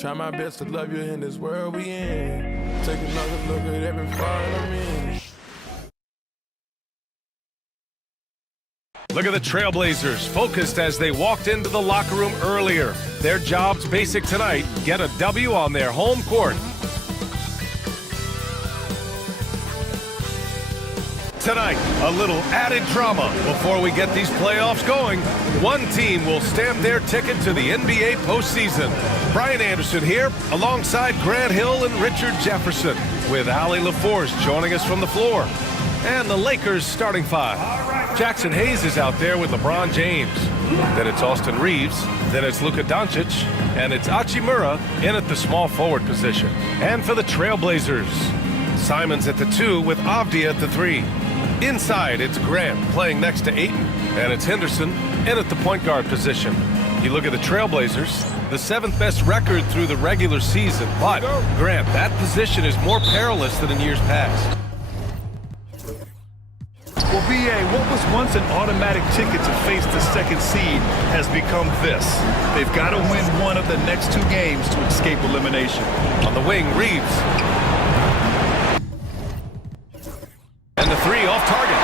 Try my best to love you in this world we in. Take another look at every fall I'm in. Look at the Trailblazers, focused as they walked into the locker room earlier. Their job's basic tonight: get a W on their home court. Tonight, a little added drama before we get these playoffs going. One team will stamp their ticket to the NBA postseason. Brian Anderson here, alongside Grant Hill and Richard Jefferson, with Allie LaForce joining us from the floor. And the Lakers starting five. Jackson Hayes is out there with LeBron James. Then it's Austin Reeves. Then it's Luka Doncic. And it's Hachimura in at the small forward position. And for the Trailblazers, Simons at the 2 with Avdia at the 3. Inside, it's Grant playing next to Ayton. And it's Henderson in at the point guard position. You look at the Trailblazers, the 7th best record through the regular season. But, Grant, that position is more perilous than in years past. Well, B.A., what was once an automatic ticket to face the second seed has become this. They've got to win one of the next 2 games to escape elimination. On the wing, Reeves. And the 3 off target.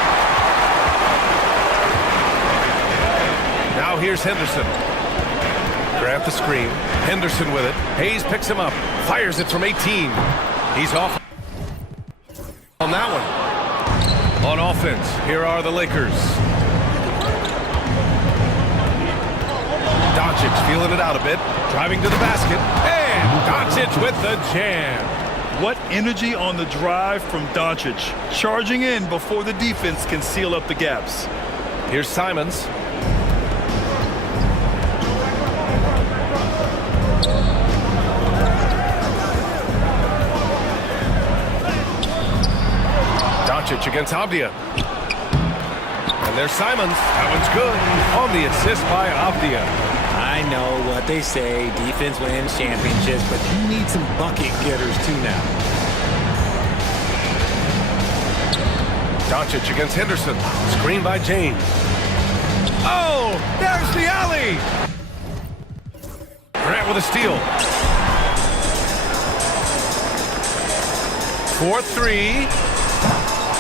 Now here's Henderson. Grant the screen. Henderson with it. Hayes picks him up. Fires it from 18. He's off on that one. On offense, here are the Lakers. Doncic feeling it out a bit. Driving to the basket. And Doncic with the jam. What energy on the drive from Doncic. Charging in before the defense can seal up the gaps. Here's Simons. Doncic against Avdia. And there's Simons. That one's good. On the assist by Avdia. I know what they say, defense wins championships, but you need some bucket getters too now. Doncic against Henderson. Screen by James. Oh, there's the alley. Grant with a steal. 4-3.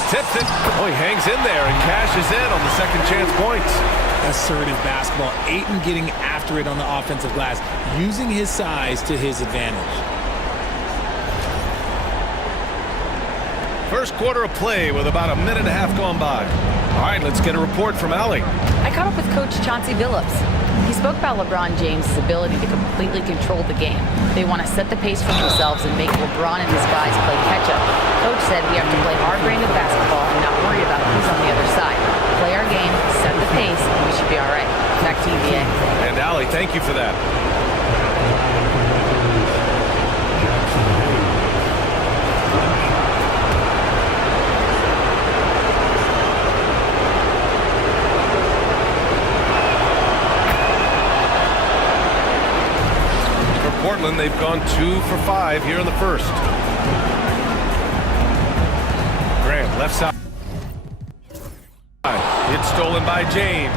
Tips it. Oh, he hangs in there and cashes in on the second chance points. Assertive basketball. Ayton getting after it on the offensive glass, using his size to his advantage. First quarter of play with about a minute and a half gone by. All right, let's get a report from Allie. I caught up with Coach Chauncey Billups. He spoke about LeBron James' ability to completely control the game. They want to set the pace for themselves and make LeBron and his guys play catch-up. Coach said we have to play hard-branded basketball and not worry about who's on the other side. Play our game, set the pace, and we should be all right. Back to you, BA. And Allie, thank you for that. Portland, they've gone 2 for 5 here in the first. Grant, left side. It's stolen by James.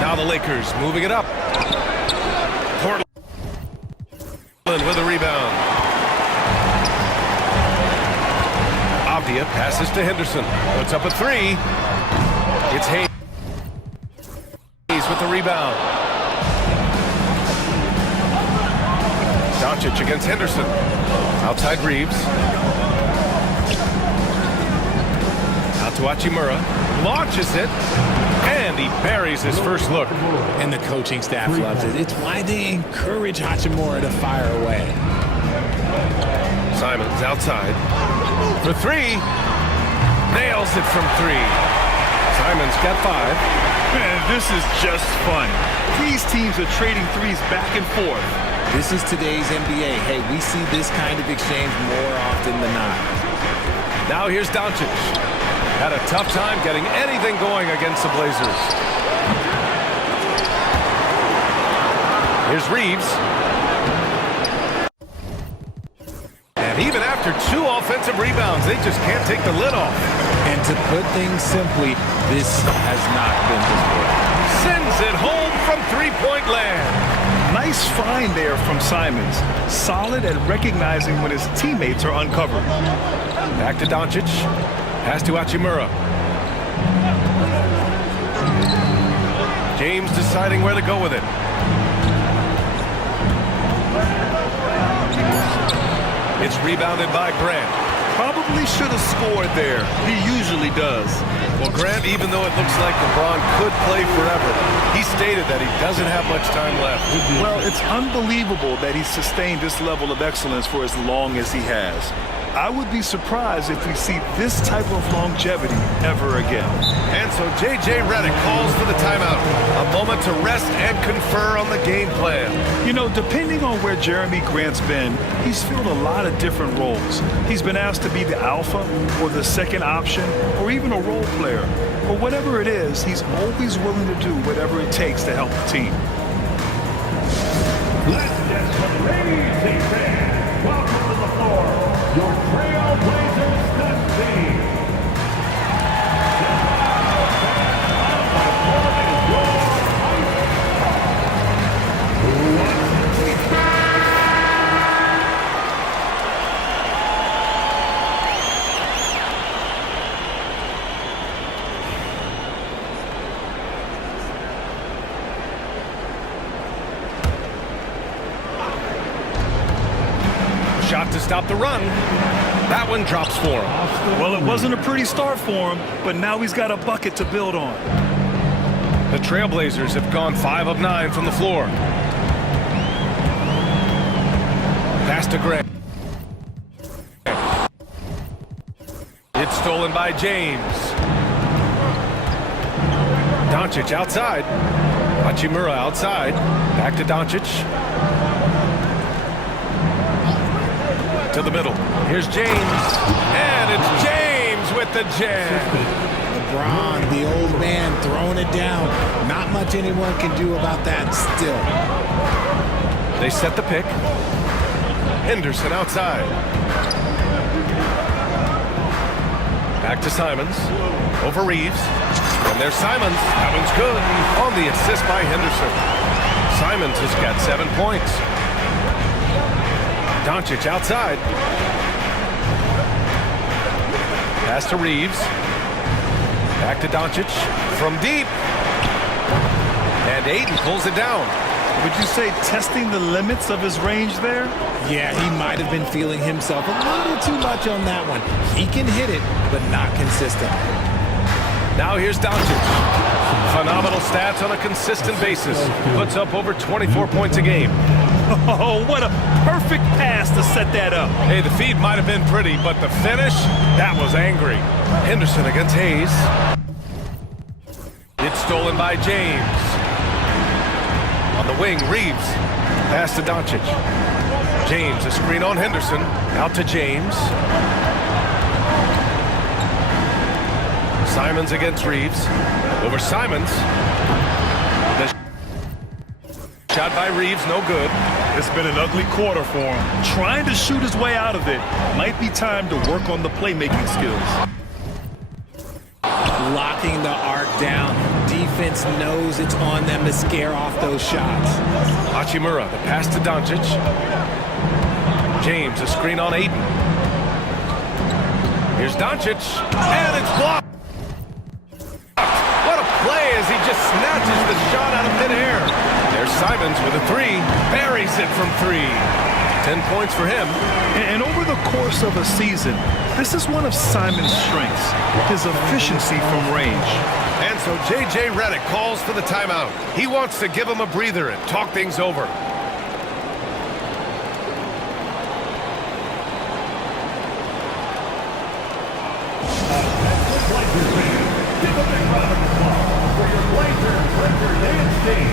Now the Lakers moving it up. Portland with a rebound. Avdia passes to Henderson. Puts up a 3. It's Hayes with the rebound. Doncic against Henderson. Outside Reeves. Out to Hachimura. Launches it. And he buries his first look. And the coaching staff loves it. It's why they encourage Hachimura to fire away. Simons outside. For 3. Nails it from 3. Simons got 5. Man, this is just fun. These teams are trading threes back and forth. This is today's NBA. Hey, we see this kind of exchange more often than not. Now here's Doncic. Had a tough time getting anything going against the Blazers. Here's Reeves. And even after 2 offensive rebounds, they just can't take the lid off. And to put things simply, this has not been his way. Sends it home from three-point land. Nice find there from Simons. Solid at recognizing when his teammates are uncovered. Back to Doncic. Pass to Hachimura. James deciding where to go with it. It's rebounded by Grant. Probably should have scored there. He usually does. Well, Grant, even though it looks like LeBron could play forever, he stated that he doesn't have much time left. Well, it's unbelievable that he's sustained this level of excellence for as long as he has. I would be surprised if we see this type of longevity ever again. And so J.J. Redick calls for the timeout. A moment to rest and confer on the game plan. You know, depending on where Jerami Grant's been, he's filled a lot of different roles. He's been asked to be the alpha or the second option or even a role player. But whatever it is, he's always willing to do whatever it takes to help the team. Let's get some amazing fans. Welcome to the floor. Your Trailblazers Dust Team. Shot to stop the run. That one drops for him. Well, it wasn't a pretty start for him, but now he's got a bucket to build on. The Trailblazers have gone 5 of 9 from the floor. Pass to Grant. It's stolen by James. Doncic outside. Hachimura outside. Back to Doncic. To the middle. Here's James. And it's James with the jam. LeBron, the old man, throwing it down. Not much anyone can do about that still. They set the pick. Henderson outside. Back to Simons. Over Reeves. And there's Simons. That one's good. On the assist by Henderson. Simons has got 7 points. Doncic outside. Pass to Reeves. Back to Doncic. From deep. And Ayton pulls it down. Would you say testing the limits of his range there? Yeah, he might have been feeling himself a little too much on that one. He can hit it, but not consistent. Now here's Doncic. Phenomenal stats on a consistent basis. Puts up over 24 points a game. Oh, what a perfect pass to set that up. Hey, the feed might have been pretty, but the finish, that was angry. Henderson against Hayes. It's stolen by James. On the wing, Reeves. Pass to Doncic. James, a screen on Henderson. Out to James. Simons against Reeves. Over Simons. The shot by Reeves, no good. It's been an ugly quarter for him. Trying to shoot his way out of it. Might be time to work on the playmaking skills. Locking the arc down. Defense knows it's on them to scare off those shots. Hachimura, the pass to Doncic. James, a screen on Ayton. Here's Doncic, and it's blocked. What a play as he just snatches the shot out of midair. There's Simons with a 3. Buries it from 3. 10 points for him. And over the course of a season, this is one of Simon's strengths, his efficiency from range. And so J.J. Redick calls for the timeout. He wants to give him a breather and talk things over. Give a big round of applause for your Blazers dance team.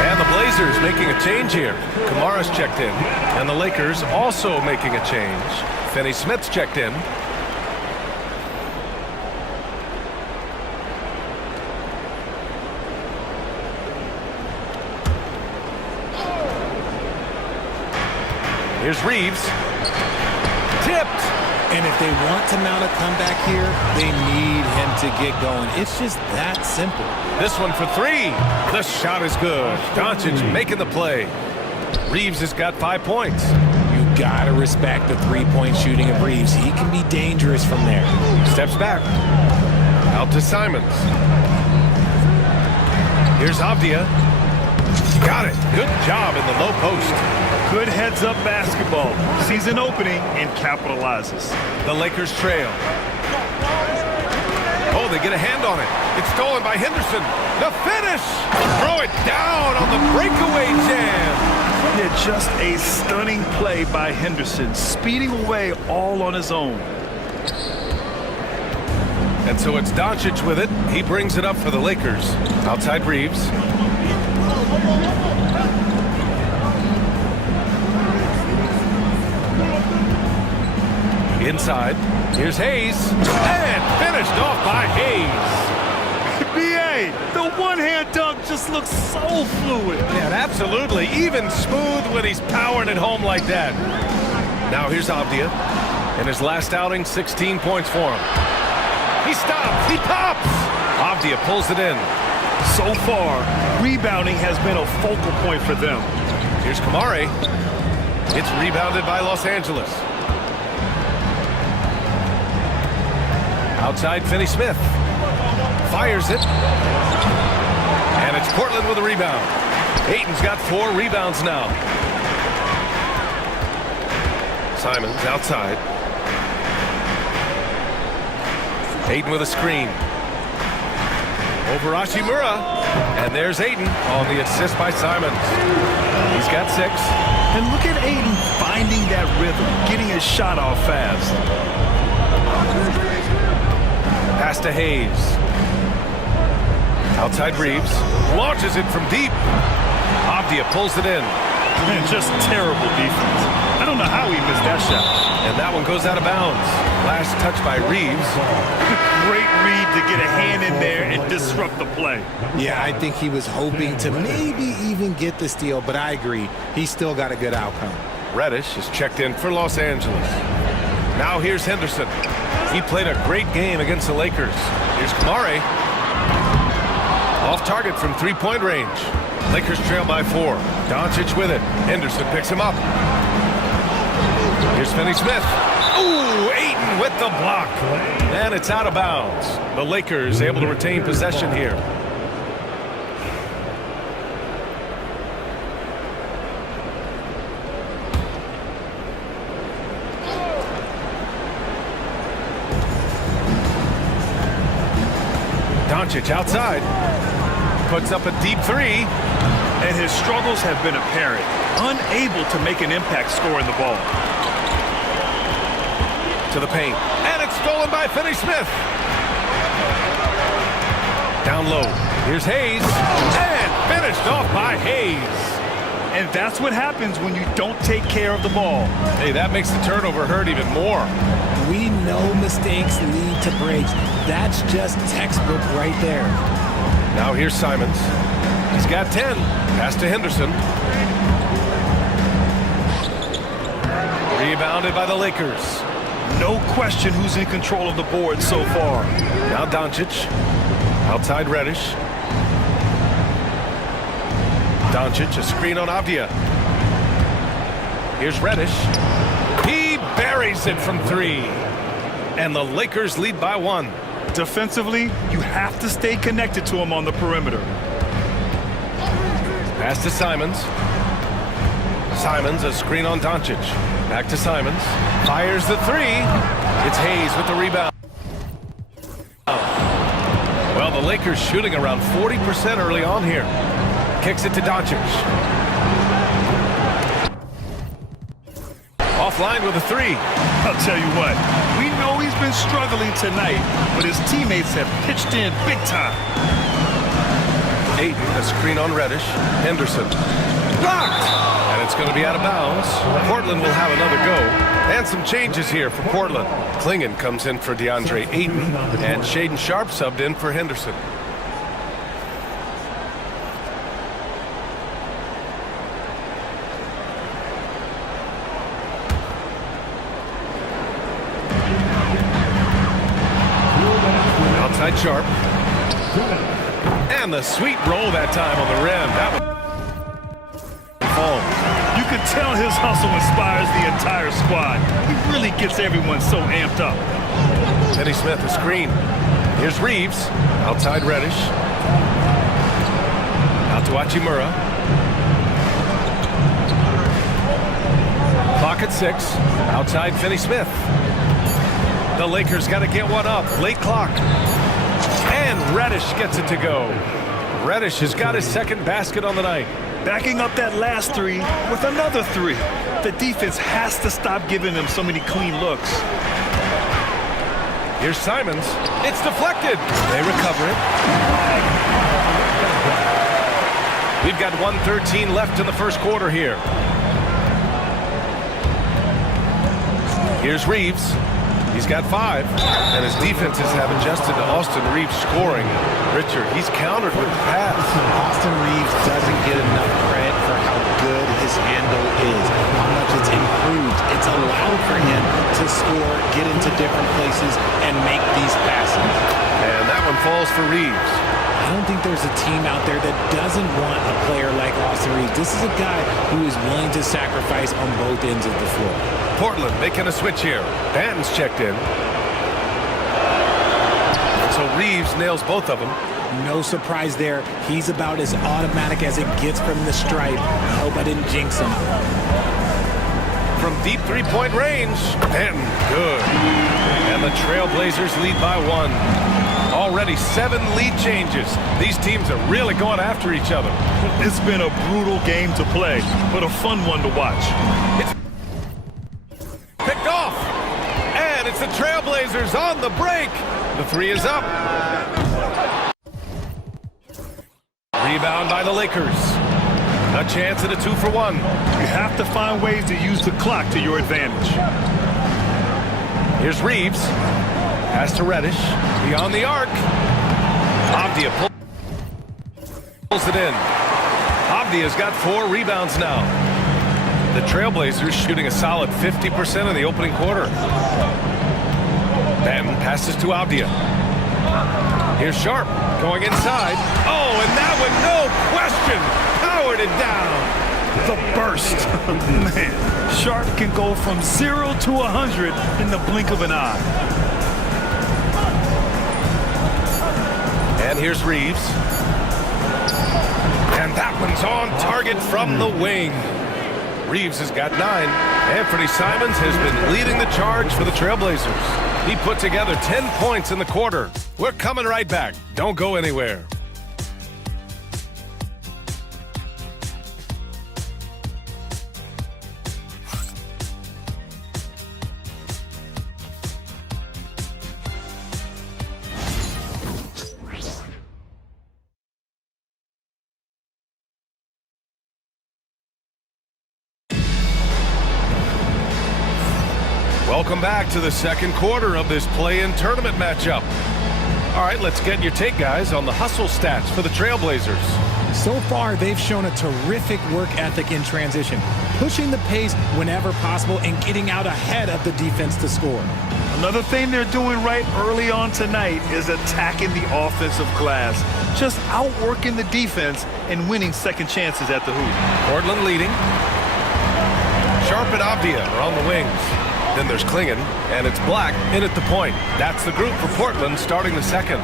And the Blazers making a change here. Kamara's checked in. And the Lakers also making a change. Finney Smith's checked in. Here's Reeves. Tipped. And if they want to mount a comeback here, they need him to get going. It's just that simple. This one for three. The shot is good. Doncic making the play. Reeves has got 5 points. You gotta respect the three-point shooting of Reeves. He can be dangerous from there. Steps back. Out to Simons. Here's Avdia. Got it. Good job in the low post. Good heads-up basketball. Sees an opening and capitalizes. The Lakers trail. Oh, they get a hand on it. It's stolen by Henderson. The finish. Throw it down on the breakaway jam. Yeah, just a stunning play by Henderson, speeding away all on his own. And so it's Doncic with it. He brings it up for the Lakers. Outside Reeves. Inside. Here's Hayes. And finished off by Hayes. B.A., the one-hand dunk just looks so fluid. Yeah, absolutely. Even smooth when he's powering it home like that. Now here's Avdia. In his last outing, 16 points for him. He stops. He pops. Avdia pulls it in. So far, rebounding has been a focal point for them. Here's Kamari. It's rebounded by Los Angeles. Outside, Finney-Smith. Fires it. And it's Portland with a rebound. Ayton's got 4 rebounds now. Simons outside. Ayton with a screen. Over Hachimura. And there's Ayton on the assist by Simons. He's got 6. And look at Ayton finding that rhythm, getting his shot off fast. Pass to Hayes. Outside Reeves. Launches it from deep. Avdia pulls it in. Man, just terrible defense. I don't know how he missed that shot. And that one goes out of bounds. Last touch by Reeves. Great read to get a hand in there and disrupt the play. Yeah, I think he was hoping to maybe even get the steal, but I agree. He still got a good outcome. Reddish is checked in for Los Angeles. Now here's Henderson. He played a great game against the Lakers. Here's Kamari. Off target from 3-point range. Lakers trail by 4. Doncic with it. Henderson picks him up. Here's Finney-Smith. Ooh, Ayton with the block. And it's out of bounds. The Lakers able to retain possession here. Doncic outside. Puts up a deep 3. And his struggles have been apparent. Unable to make an impact scoring the ball. To the paint. And it's stolen by Finney-Smith. Down low. Here's Hayes. And finished off by Hayes. And that's what happens when you don't take care of the ball. Hey, that makes the turnover hurt even more. We know mistakes lead to breaks. That's just textbook right there. Now here's Simons. He's got 10. Pass to Henderson. Rebounded by the Lakers. No question who's in control of the board so far. Now Doncic. Outside Reddish. Doncic, a screen on Avdia. Here's Reddish. He buries it from 3. And the Lakers lead by 1. Defensively, you have to stay connected to him on the perimeter. Pass to Simons. Simons, a screen on Doncic. Back to Simons. Fires the 3. It's Hayes with the rebound. Well, the Lakers shooting around 40% early on here. Kicks it to Doncic. Offline with a 3. I'll tell you what, we know he's been struggling tonight, but his teammates have pitched in big time. Ayton, a screen on Reddish. Henderson. Blocked! And it's going to be out of bounds. Portland will have another go. And some changes here for Portland. Klingon comes in for DeAndre Ayton, and Shaedon Sharpe subbed in for Henderson. Outside Sharp. And the sweet roll that time on the rim. That was You can tell his hustle inspires the entire squad. He really gets everyone so amped up. Finney Smith, a screen. Here's Reeves. Outside Reddish. Out to Hachimura. Clock at 6. Outside Finney Smith. The Lakers got to get one up. Late clock. And Reddish gets it to go. Reddish has got his second basket on the night. Backing up that last three with another three. The defense has to stop giving them so many clean looks. Here's Simons. It's deflected. They recover it. We've got 1:13 left in the first quarter here. Here's Reeves. He's got 5, and his defenses have adjusted to Austin Reeves scoring. Richard, he's countered with the pass. Austin Reeves doesn't get enough credit for how good his handle is, how much it's improved. It's allowed for him to score, get into different places, and make these passes. And that one falls for Reeves. I don't think there's a team out there that doesn't want a player like Austin Reeves. This is a guy who is willing to sacrifice on both ends of the floor. Portland making a switch here. Banton's checked in. So Reeves nails both of them. No surprise there. He's about as automatic as it gets from the stripe. I hope I didn't jinx him. From deep three-point range, Banton, good. And the Trailblazers lead by 1. Already 7 lead changes. These teams are really going after each other. It's been a brutal game to play, but a fun one to watch. It's picked off. And it's the Trailblazers on the break. The 3 is up. Rebound by the Lakers. A chance at a 2-for-1. You have to find ways to use the clock to your advantage. Here's Reeves. Pass to Reddish. Beyond the arc. Avdia pulls it in. Avdia's got 4 rebounds now. The Trailblazers shooting a solid 50% in the opening quarter. Banton passes to Avdia. Here's Sharp going inside. Oh, and that one, no question, powered it down. The burst. Man, Sharp can go from 0 to 100 in the blink of an eye. And here's Reeves. And that one's on target from the wing. Reeves has got 9. Anthony Simons has been leading the charge for the Trailblazers. He put together 10 points in the quarter. We're coming right back. Don't go anywhere. Welcome back to the second quarter of this play-in tournament matchup. All right, let's get your take, guys, on the hustle stats for the Trailblazers. So far, they've shown a terrific work ethic in transition, pushing the pace whenever possible and getting out ahead of the defense to score. Another thing they're doing right early on tonight is attacking the offensive glass, just outworking the defense and winning second chances at the hoop. Portland leading. Sharp and Avdia are on the wings. Then there's Klingon, and it's Black in at the point. That's the group for Portland starting the second.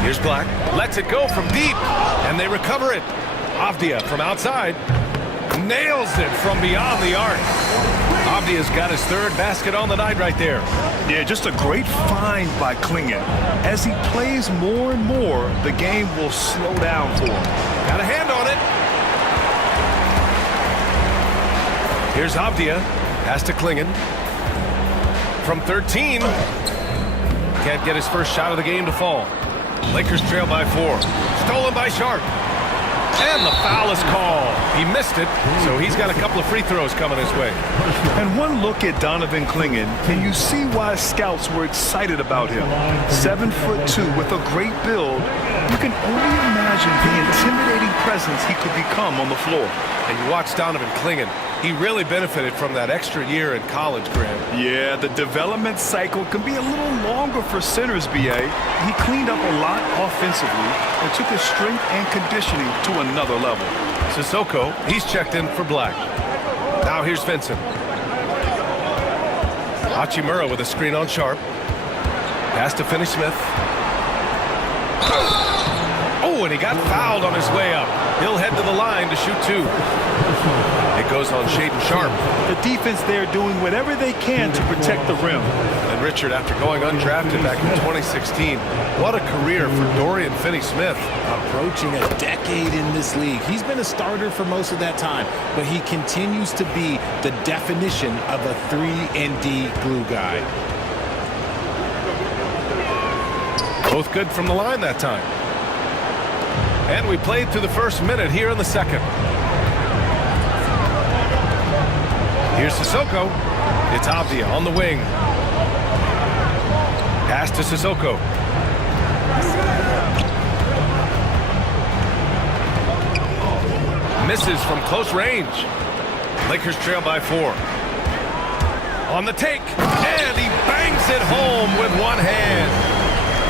Here's Black, lets it go from deep, and they recover it. Avdia from outside, nails it from beyond the arc. Avdia's got his 3rd basket on the night right there. Yeah, just a great find by Klingon. As he plays more and more, the game will slow down for him. Got a hand on it. Here's Avdia. Pass to Klingon. From 13. Can't get his first shot of the game to fall. Lakers trail by 4. Stolen by Sharp. And the foul is called. He missed it, so he's got a couple of free throws coming his way. And one look at Donovan Klingon, and you see why scouts were excited about him. 7'2" with a great build. You can only imagine the intimidating presence he could become on the floor. And you watch Donovan Klingon. He really benefited from that extra year in college, Grant. Yeah, the development cycle can be a little longer for centers, B.A. He cleaned up a lot offensively and took his strength and conditioning to another level. Sissoko, he's checked in for Black. Now here's Vincent. Hachimura with a screen on Sharp. Pass to Finney-Smith. Oh, and he got fouled on his way up. He'll head to the line to shoot two. It goes on Shaedon Sharp. The defense there doing whatever they can to protect the rim. And Richard, after going undrafted back in 2016, what a career for Dorian Finney-Smith. Approaching a decade in this league. He's been a starter for most of that time, but he continues to be the definition of a 3-and-D glue guy. Both good from the line that time. And we played through the first minute here in the second. Here's Sissoko. It's Avdia on the wing. Pass to Sissoko. Misses from close range. Lakers trail by 4. On the take, and he bangs it home with one hand.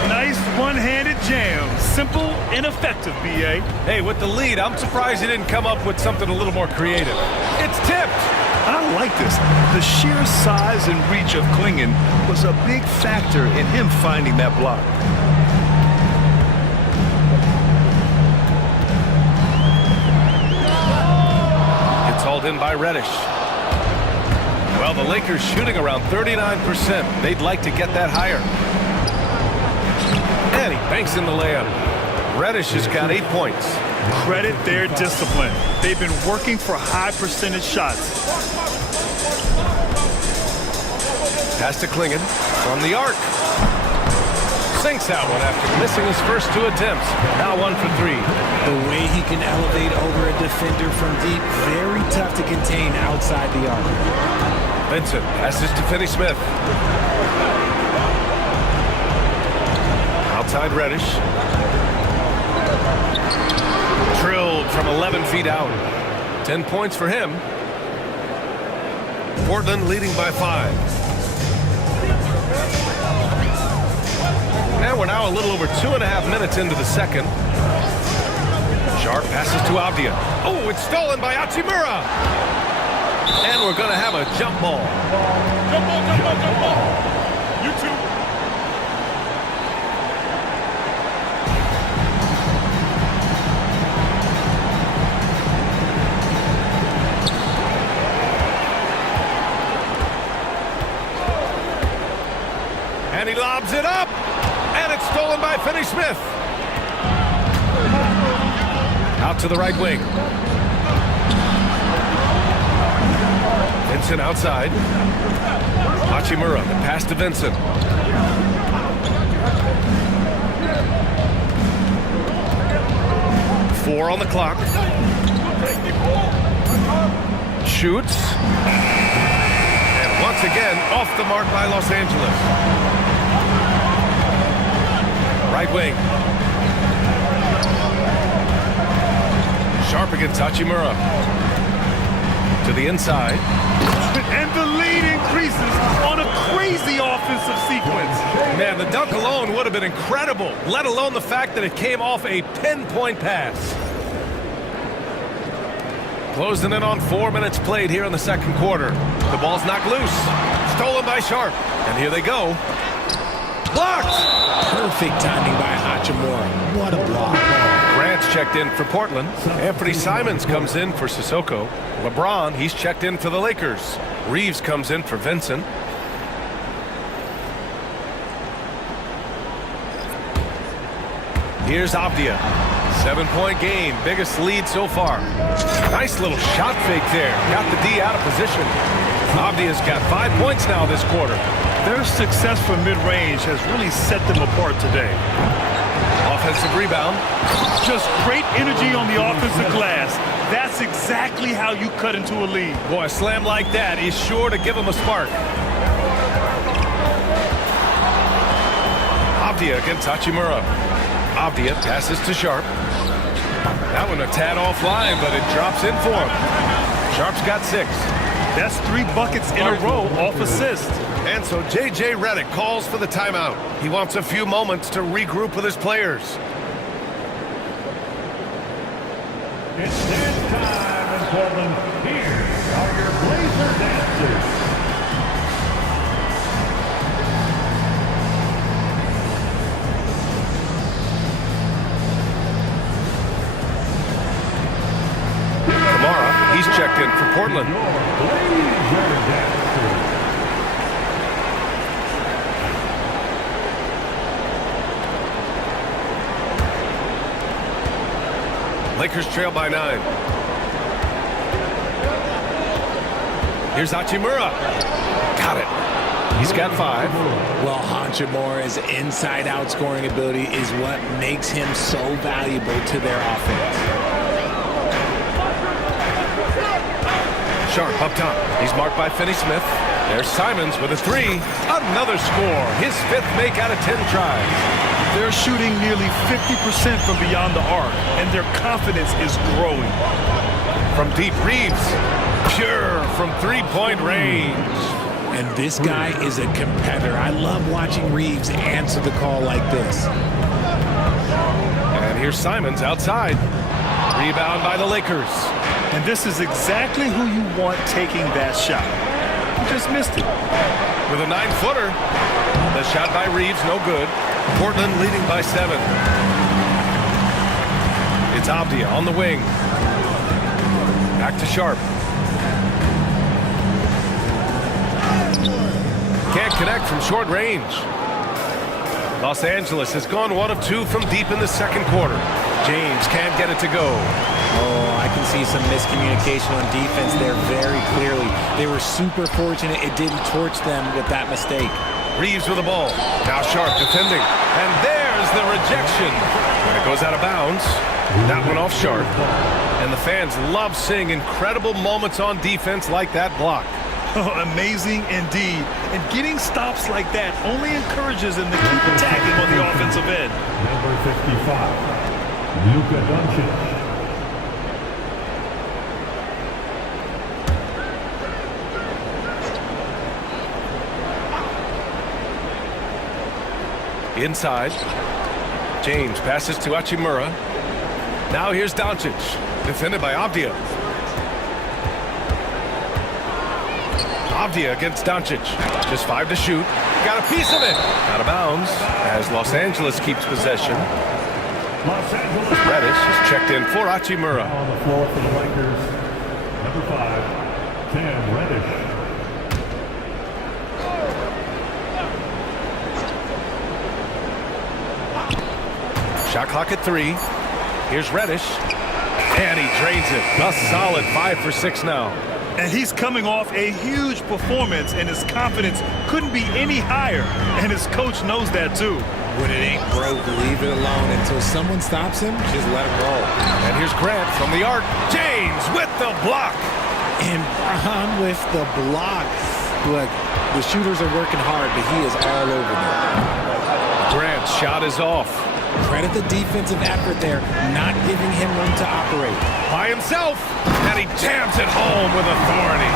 Nice one-handed jam. Simple and effective, B.A. Hey, with the lead, I'm surprised he didn't come up with something a little more creative. It's tipped. I like this. The sheer size and reach of Clingan was a big factor in him finding that block. It's hauled in by Reddish. Well, the Lakers shooting around 39%. They'd like to get that higher. And he banks in the layup. Reddish has got 8 points. Credit their discipline. They've been working for high percentage shots. Pass to Clingan from the arc. Sinks that one after missing his first 2 attempts. Now 1 for 3. The way he can elevate over a defender from deep, very tough to contain outside the arc. Vincent passes to Finney-Smith. Outside Reddish. Drilled from 11 feet out. 10 points for him. Portland leading by 5. And we're now a little over 2.5 minutes into the second. Sharp passes to Avdia. Oh, it's stolen by Hachimura. And we're going to have a jump ball. Jump ball, jump ball, jump ball. You two. And he lobs it up. And it's stolen by Finney-Smith. Out to the right wing. Vincent outside. Hachimura, the pass to Vincent. Four on the clock. Shoots. And once again, off the mark by Los Angeles. Right wing. Sharp against Hachimura. To the inside. And the lead increases on a crazy offensive sequence. Man, the dunk alone would have been incredible, let alone the fact that it came off a pinpoint pass. Closing in on 4 minutes played here in the second quarter. The ball's knocked loose. Stolen by Sharp. And here they go. Blocked! Perfect timing by Hachimura. What a block. Grant's checked in for Portland. Anthony Simons comes in for Sissoko. LeBron, he's checked in for the Lakers. Reeves comes in for Vincent. Here's Avdia. 7-point game, biggest lead so far. Nice little shot fake there. Got the D out of position. Avdia's got 5 points now this quarter. Their success from mid-range has really set them apart today. Offensive rebound. Just great energy on the offensive glass. That's exactly how you cut into a lead. Boy, a slam like that is sure to give them a spark. Avdia against Hachimura. Avdia passes to Sharp. That one a tad offline, but it drops in for him. Sharp's got 6. That's 3 buckets in a row off assist. And so J.J. Redick calls for the timeout. He wants a few moments to regroup with his players. It's dance time in Portland. Here are your Blazer dancers. Kamara, he's checked in for Portland. Your Blazer dancers. Lakers trail by 9. Here's Hachimura. Got it. He's got 5. Well, Hachimura's inside-out scoring ability is what makes him so valuable to their offense. Sharp up top. He's marked by Finney-Smith. There's Simons with a 3. Another score. His 5th make out of 10 tries. They're shooting nearly 50% from beyond the arc, and their confidence is growing. From deep, Reeves. Pure from three-point range. And this guy is a competitor. I love watching Reeves answer the call like this. And here's Simons outside. Rebound by the Lakers. And this is exactly who you want taking that shot. He just missed it. With a 9-footer. The shot by Reeves, no good. Portland leading by 7. It's Avdia on the wing. Back to Sharp. Can't connect from short range. Los Angeles has gone 1 of 2 from deep in the second quarter. James can't get it to go. Oh, I can see some miscommunication on defense there very clearly. They were super fortunate it didn't torch them with that mistake. Reeves with the ball. Now Sharp defending. And there's the rejection. And it goes out of bounds. That one off Sharp. And the fans love seeing incredible moments on defense like that block. Oh, amazing indeed. And getting stops like that only encourages them to keep attacking on the offensive end. Number 55, Luka Doncic. Inside. James passes to Hachimura. Now here's Doncic. Defended by Avdia. Avdia against Doncic. Just 5 to shoot. Got a piece of it. Out of bounds as Los Angeles keeps possession. Los Angeles. Reddish is checked in for Hachimura. On the floor for the Lakers. Number 5, Cam Reddish. Shot clock at 3. Here's Reddish. And he drains it. A solid 5 for 6 now. And he's coming off a huge performance, and his confidence couldn't be any higher. And his coach knows that too. When it ain't broke, leave it alone. Until someone stops him, just let him roll. And here's Grant from the arc. James with the block. And Bron with the block. Look, the shooters are working hard, but he is all over them. Grant's shot is off. Credit the defensive effort there, not giving him room to operate. By himself, and he jams it home with authority.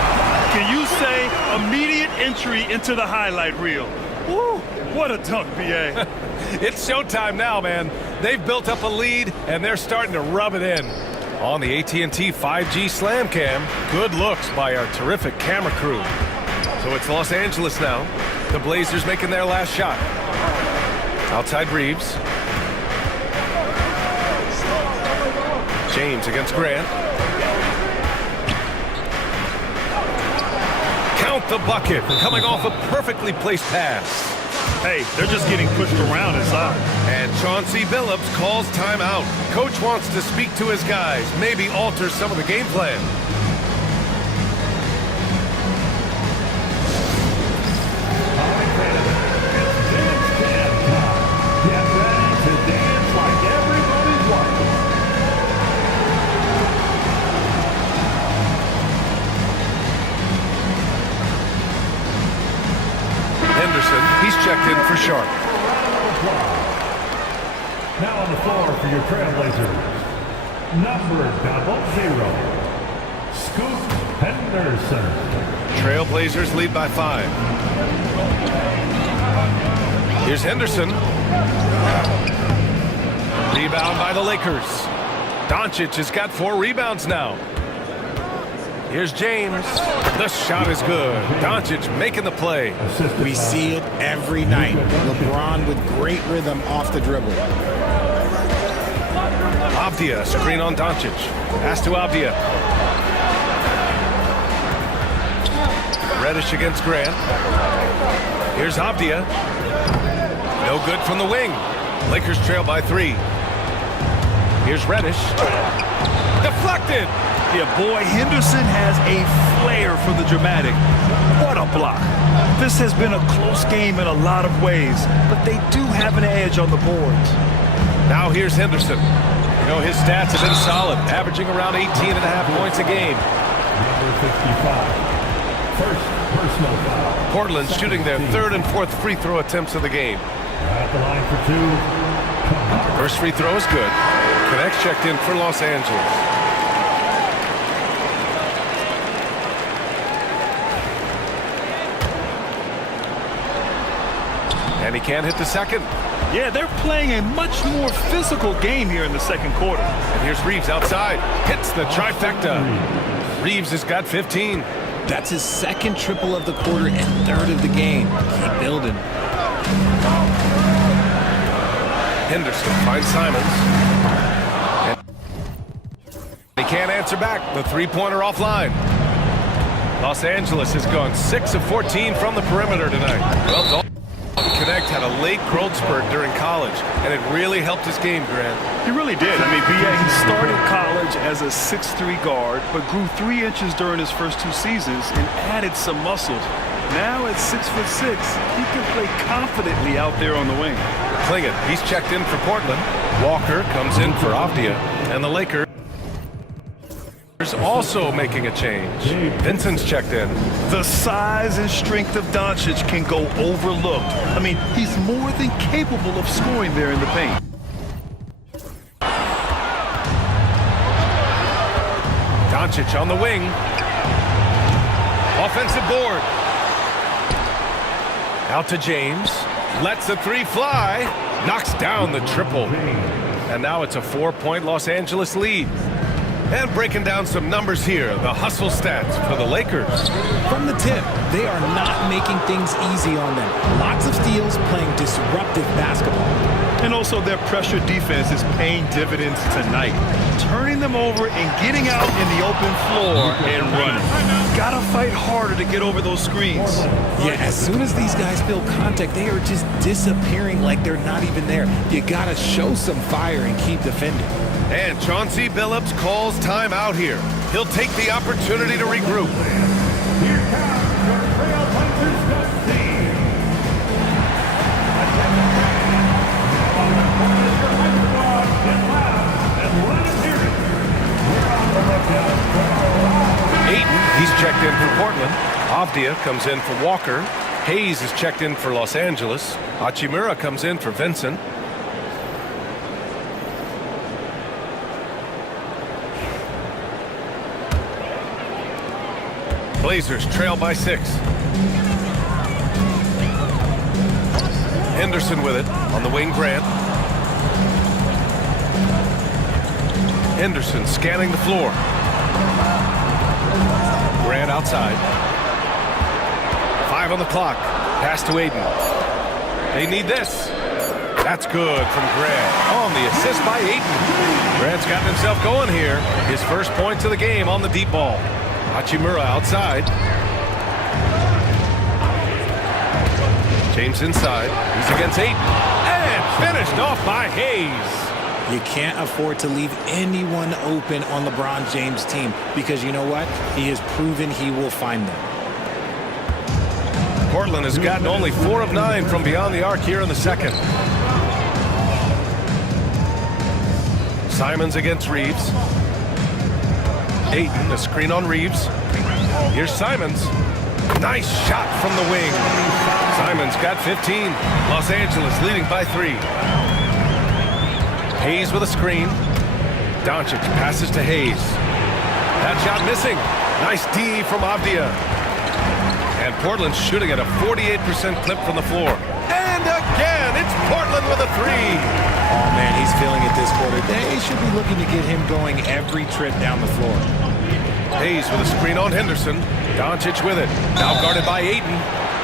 Can you say immediate entry into the highlight reel? Woo, what a dunk, B.A. It's showtime now, man. They've built up a lead, and they're starting to rub it in. On the AT&T 5G Slam Cam, good looks by our terrific camera crew. So it's Los Angeles now. The Blazers making their last shot. Outside Reeves. James against Grant. Count the bucket, coming off a perfectly placed pass. Hey, they're just getting pushed around inside. And Chauncey Billups calls timeout. Coach wants to speak to his guys, maybe alter some of the game plan. Get ready to dance like everybody's watching. Henderson, he's checked in for Sharp. Now on the floor for your Trailblazers, number 00, Scoot Henderson. Trailblazers lead by 5. Here's Henderson. Rebound by the Lakers. Doncic has got 4 rebounds now. Here's James. The shot is good. Doncic making the play. We see it every night. LeBron with great rhythm off the dribble. Avdia, screen on Doncic. Pass to Avdia. Reddish against Grant. Here's Avdia. No good from the wing. Lakers trail by 3. Here's Reddish. Deflected. Yeah, boy, Henderson has a flair for the dramatic. What a block. This has been a close game in a lot of ways, but they do have an edge on the boards. Now here's Henderson. You know, his stats have been solid, averaging around 18.5 points a game. Number 55. First personal foul. Portland shooting their 3rd and 4th free throw attempts of the game. At the line for 2. First free throw is good. Connects checked in for Los Angeles. And he can't hit the second. Yeah, they're playing a much more physical game here in the second quarter. And here's Reeves outside. Hits the trifecta. Reeves has got 15. That's his 2nd triple of the quarter and 3rd of the game. Keep building. Henderson finds Simons. And he can't answer back. The three-pointer offline. Los Angeles has gone 6 of 14 from the perimeter tonight. Well, Dalton Connect had a late growth spurt during college, and it really helped his game, Grant. He really did. I mean, he started college as a 6'3" guard, but grew 3 inches during his first 2 seasons and added some muscles. Now at 6'6", he can play confidently out there on the wing. Klingett, he's checked in for Portland. Walker comes in for Avdia, and the Lakers also making a change. Vincent's checked in. The size and strength of Doncic can go overlooked. I mean, he's more than capable of scoring there in the paint. Doncic on the wing. Offensive board. Out to James. Lets the 3 fly. Knocks down the triple. And now it's a 4-point Los Angeles lead. And breaking down some numbers here, the hustle stats for the Lakers. From the tip, they are not making things easy on them. Lots of steals, playing disruptive basketball. And also their pressure defense is paying dividends tonight. Turning them over and getting out in the open floor and running. Gotta fight harder to get over those screens. Yeah, as soon as these guys feel contact, they are just disappearing like they're not even there. You gotta show some fire and keep defending. And Chauncey Billups calls time out here. He'll take the opportunity to regroup. Here comes your Trailblazers dust team. Attention fans. On the corner of your microphone, get loud and let us hear it. We're on the lookout for Ayton, he's checked in for Portland. Avdia comes in for Walker. Hayes is checked in for Los Angeles. Hachimura comes in for Vincent. Blazers trail by 6. Henderson with it on the wing, Grant. Henderson scanning the floor. Grant outside. 5 on the clock. Pass to Ayton. They need this. That's good from Grant. On the assist by Ayton. Grant's gotten himself going here. His first points of the game on the deep ball. Hachimura outside. James inside. He's against Ayton. And finished off by Hayes. You can't afford to leave anyone open on LeBron James' team because you know what? He has proven he will find them. Portland has gotten only 4 of 9 from beyond the arc here in the second. Simons against Reeves. Ayton, a screen on Reeves. Here's Simons. Nice shot from the wing. Simons got 15. Los Angeles leading by 3. Hayes with a screen. Doncic passes to Hayes. That shot missing. Nice D from Avdia. And Portland's shooting at a 48% clip from the floor. And again, it's Portland with a three. Oh, man, he's feeling it this quarter. They should be looking to get him going every trip down the floor. Hayes with a screen on Henderson. Doncic with it. Now guarded by Ayton.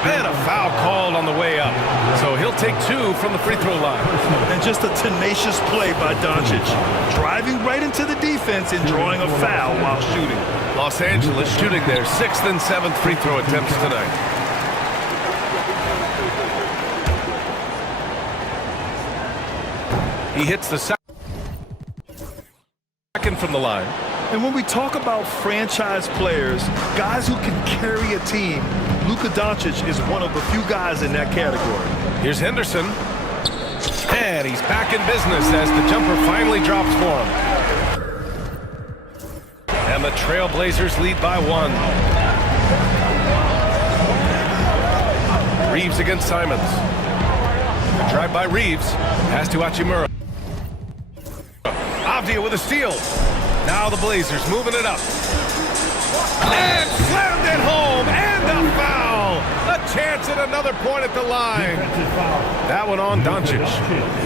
And a foul called on the way up. So he'll take 2 from the free throw line. And just a tenacious play by Doncic. Driving right into the defense and drawing a foul while shooting. Los Angeles shooting their 6th and 7th free throw attempts tonight. He hits the second from the line. And when we talk about franchise players, guys who can carry a team, Luka Doncic is one of the few guys in that category. Here's Henderson. And he's back in business as the jumper finally drops for him. And the Trailblazers lead by 1. Reeves against Simons. A drive by Reeves. Pass to Hachimura. Avdia with a steal. Now the Blazers moving it up. And slammed it home. And a foul. A chance at another point at the line. That one on Doncic.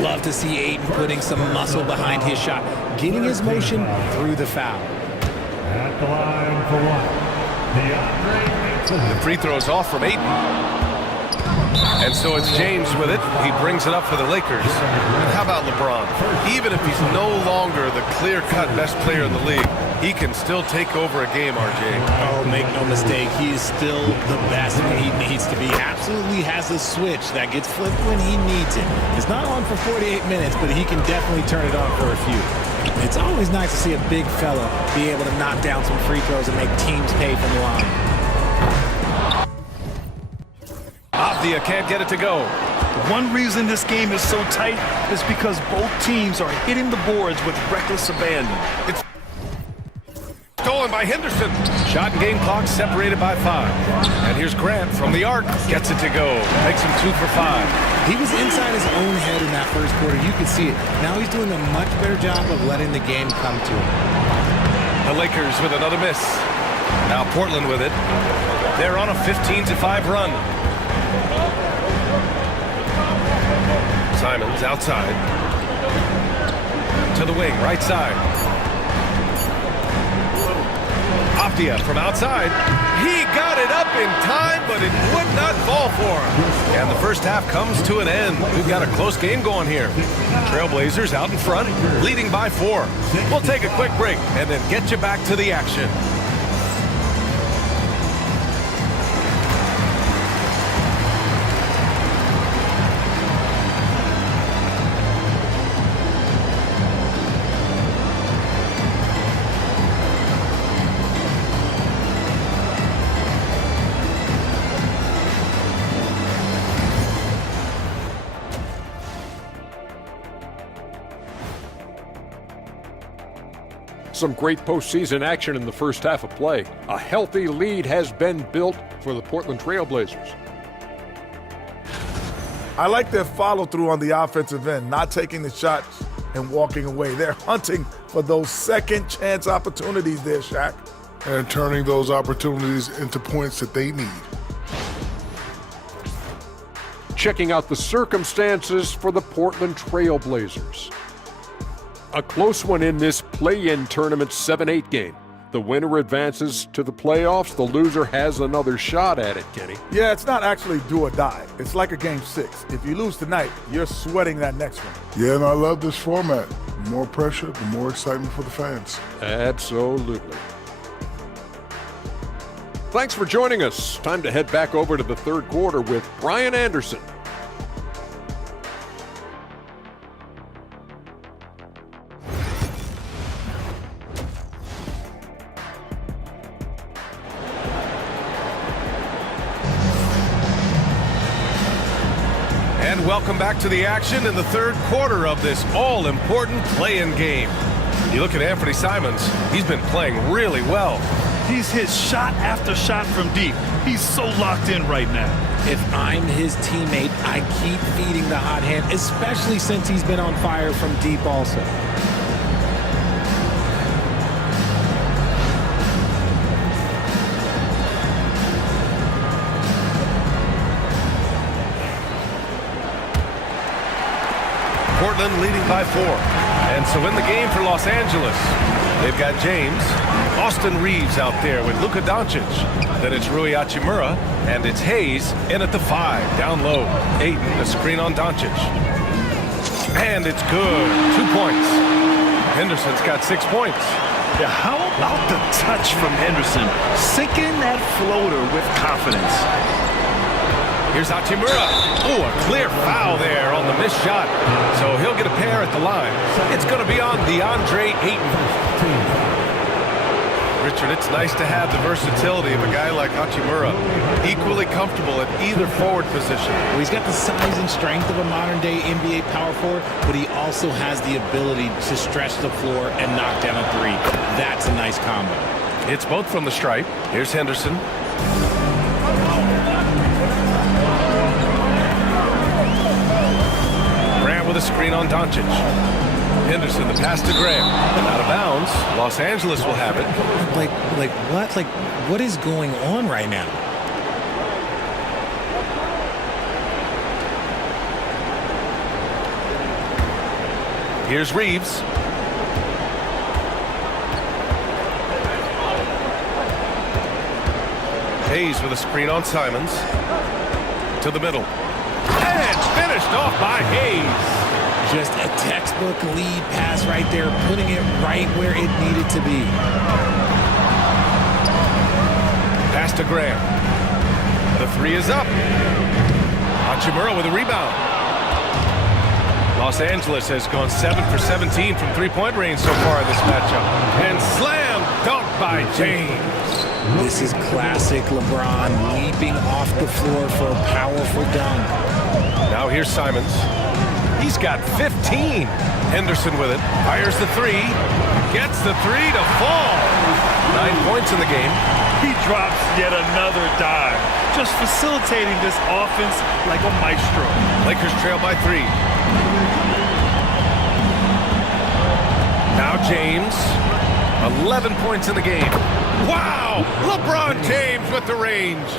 Love to see Ayton putting some muscle behind his shot, getting his motion through the foul. At the line for 1. The free throw is off from Ayton. And so it's James with it. He brings it up for the Lakers. And how about LeBron? Even if he's no longer the clear-cut best player in the league, he can still take over a game, RJ. Oh, make no mistake, he is still the best when he needs to be. Absolutely has a switch that gets flipped when he needs it. It's not on for 48 minutes, but he can definitely turn it on for a few. It's always nice to see a big fella be able to knock down some free throws and make teams pay from the line. Avdia can't get it to go. One reason this game is so tight is because both teams are hitting the boards with reckless abandon. It's stolen by Henderson. Shot and game clock separated by 5. And here's Grant from the arc. Gets it to go. Makes him 2 for 5. He was inside his own head in that first quarter. You could see it. Now he's doing a much better job of letting the game come to him. The Lakers with another miss. Now Portland with it. They're on a 15-5 run. Simons outside. To the wing, right side. Avdia from outside. He got it up in time, but it would not fall for him. And the first half comes to an end. We've got a close game going here. Trailblazers out in front, leading by 4. We'll take a quick break and then get you back to the action. Some great postseason action in the first half of play. A healthy lead has been built for the Portland Trailblazers. I like their follow-through on the offensive end, not taking the shots and walking away. They're hunting for those second-chance opportunities there, Shaq. And turning those opportunities into points that they need. Checking out the circumstances for the Portland Trailblazers. A close one in this play-in tournament 7-8 game. The winner advances to the playoffs. The loser has another shot at it, Kenny. Yeah, it's not actually do or die. It's like a game 6. If you lose tonight, you're sweating that next one. Yeah, and I love this format. The more pressure, the more excitement for the fans. Absolutely. Thanks for joining us. Time to head back over to the third quarter with Brian Anderson. And welcome back to the action in the third quarter of this all-important play-in game. You look at Anthony Simons, he's been playing really well. He's hit shot after shot from deep. He's so locked in right now. If I'm his teammate, I keep feeding the hot hand, especially since he's been on fire from deep also. Portland leading by 4. And so in the game for Los Angeles, they've got James, Austin Reeves out there with Luka Doncic. Then it's Rui Hachimura, and it's Hayes in at the 5, down low. Ayton, a screen on Doncic. And it's good. 2 points. Henderson's got 6 points. Yeah, how about the touch from Henderson? Sinking that floater with confidence. Here's Hachimura. Oh, a clear foul there on the missed shot. So he'll get a pair at the line. It's going to be on DeAndre Ayton. Richard, it's nice to have the versatility of a guy like Hachimura, equally comfortable at either forward position. Well, he's got the size and strength of a modern-day NBA power forward, but he also has the ability to stretch the floor and knock down a 3. That's a nice combo. It's both from the stripe. Here's Henderson. Grant with a screen on Doncic. Henderson, the pass to Graham. And out of bounds. Los Angeles will have it. Like what? Like, what is going on right now? Here's Reeves. Hayes with a screen on Simons. To the middle. And finished off by Hayes. Just a textbook lead pass right there, putting it right where it needed to be. Pass to Graham. The 3 is up. Hachimura with a rebound. Los Angeles has gone 7 for 17 from three-point range so far in this matchup. And slam dunk by James. This is classic LeBron, leaping off the floor for a powerful dunk. Now here's Simons. He's got 15. Henderson with it. Fires the 3. Gets the 3 to fall. 9 points in the game. He drops yet another dive, just facilitating this offense like a maestro. Lakers trail by 3. Now James. 11 points in the game. Wow! LeBron James with the range.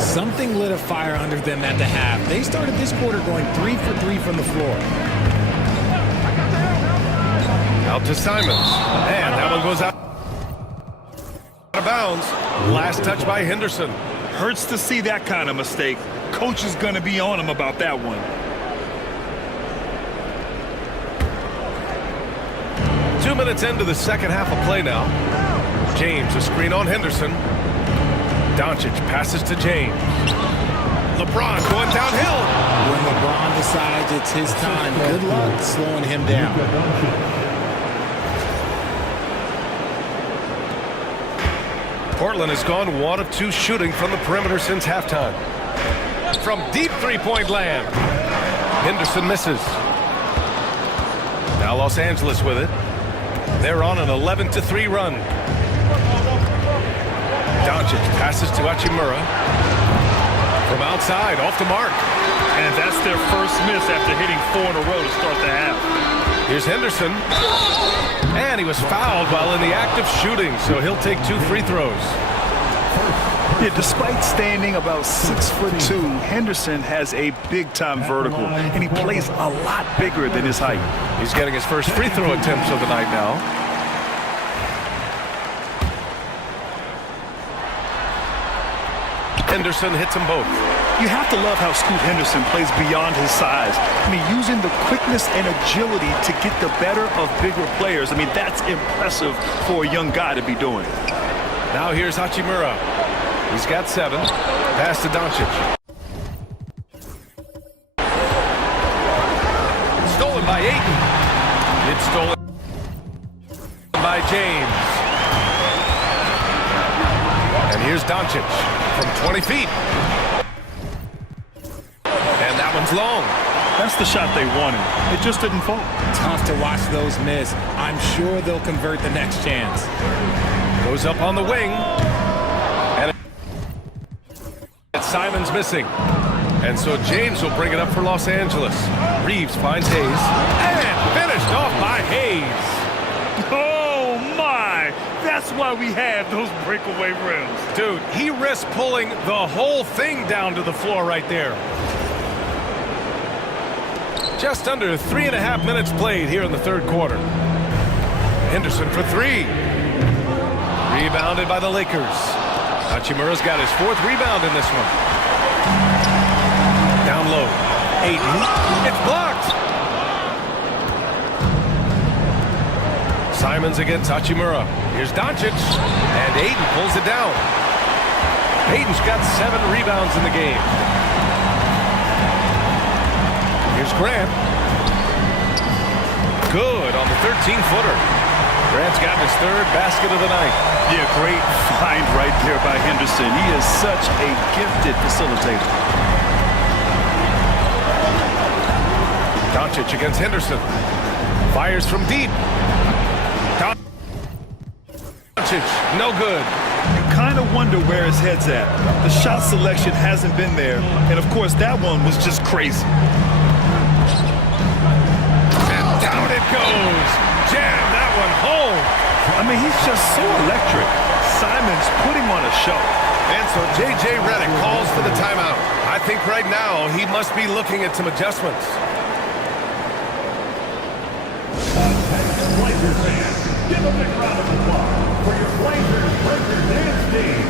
Something lit a fire under them at the half. They started this quarter going 3 for 3 from the floor. Out to Simons. And that one goes out of bounds. Last touch by Henderson. Hurts to see that kind of mistake. Coach is going to be on him about that one. Two minutes into the second half of play now. James, a screen on Henderson. Doncic passes to James. LeBron going downhill. When LeBron decides it's his time, good luck slowing him down. Portland has gone 1 of 2 shooting from the perimeter since halftime. From deep three-point land. Henderson misses. Now Los Angeles with it. They're on an 11-3 run. Doncic passes to Hachimura. From outside, off the mark. And that's their first miss after hitting 4 in a row to start the half. Here's Henderson. And he was fouled while in the act of shooting, so he'll take 2 free throws. Yeah, despite standing about 6'2", Henderson has a big-time vertical, and he plays a lot bigger than his height. He's getting his first free throw attempts of the night now. Henderson hits them both. You have to love how Scoot Henderson plays beyond his size. I mean, using the quickness and agility to get the better of bigger players. I mean, that's impressive for a young guy to be doing. Now here's Hachimura. He's got 7. Pass to Doncic. Stolen by Ayton. It's stolen by James. And here's Doncic from 20 feet. And that one's long. That's the shot they wanted. It just didn't fall. Tough to watch those miss. I'm sure they'll convert the next chance. Goes up on the wing. And Simons missing. And so James will bring it up for Los Angeles. Reeves finds Hayes. And finished off by Hayes. Oh, my! That's why we have those breakaway rims. Dude, he risked pulling the whole thing down to the floor right there. Just under 3.5 minutes played here in the third quarter. Henderson for three. Rebounded by the Lakers. Hachimura's got his 4th rebound in this one. Down low. Ayton. It's blocked. Simons against Hachimura. Here's Doncic. And Ayton pulls it down. Ayton's got 7 rebounds in the game. Here's Grant. Good on the 13-footer. Grant's got his 3rd basket of the night. Yeah, great find right there by Henderson. He is such a gifted facilitator. Doncic against Henderson. Fires from deep. Doncic, no good. You kind of wonder where his head's at. The shot selection hasn't been there. And, of course, that one was just crazy. And down it goes. Jam that one home. I mean, he's just so electric. Simons putting on a show. And so J.J. Redick calls for the timeout. I think right now he must be looking at some adjustments. Blazers fans, give a big round of applause for your Blazers Breaker Dance team.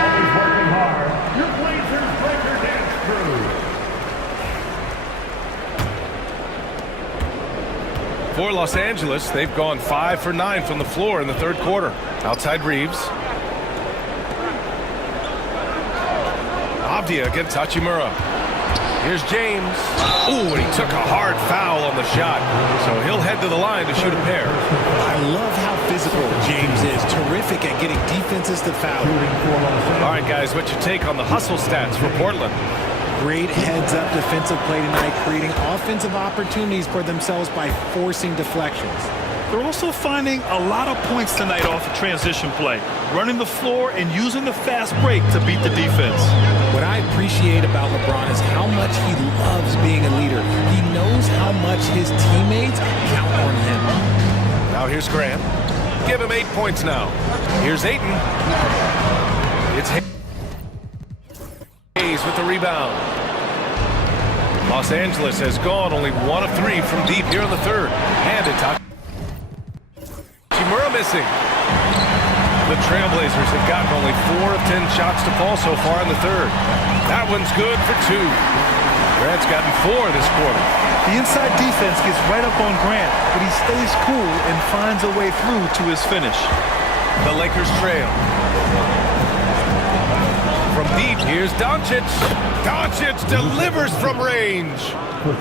Always working hard, your Blazers Breaker Dance crew. For Los Angeles, they've gone 5 for 9 from the floor in the third quarter. Outside Reeves. Avdia against Hachimura. Here's James. Ooh, and he took a hard foul on the shot. So he'll head to the line to shoot a pair. I love how physical James is. Terrific at getting defenses to foul. All right, guys, what's your take on the hustle stats for Portland? Great heads-up defensive play tonight, creating offensive opportunities for themselves by forcing deflections. They're also finding a lot of points tonight off of transition play, running the floor and using the fast break to beat the defense. What I appreciate about LeBron is how much he loves being a leader. He knows how much his teammates count on him. Now here's Grant. Give him 8 points now. Here's Ayton. It's Hayes with the rebound. Los Angeles has gone only 1 of 3 from deep here in the third. And it's Hachimura missing. The Trailblazers have gotten only 4 of 10 shots to fall so far in the third. That one's good for 2. Grant's gotten 4 this quarter. The inside defense gets right up on Grant, but he stays cool and finds a way through to his finish. The Lakers trail. From deep, here's Doncic. Doncic delivers from range.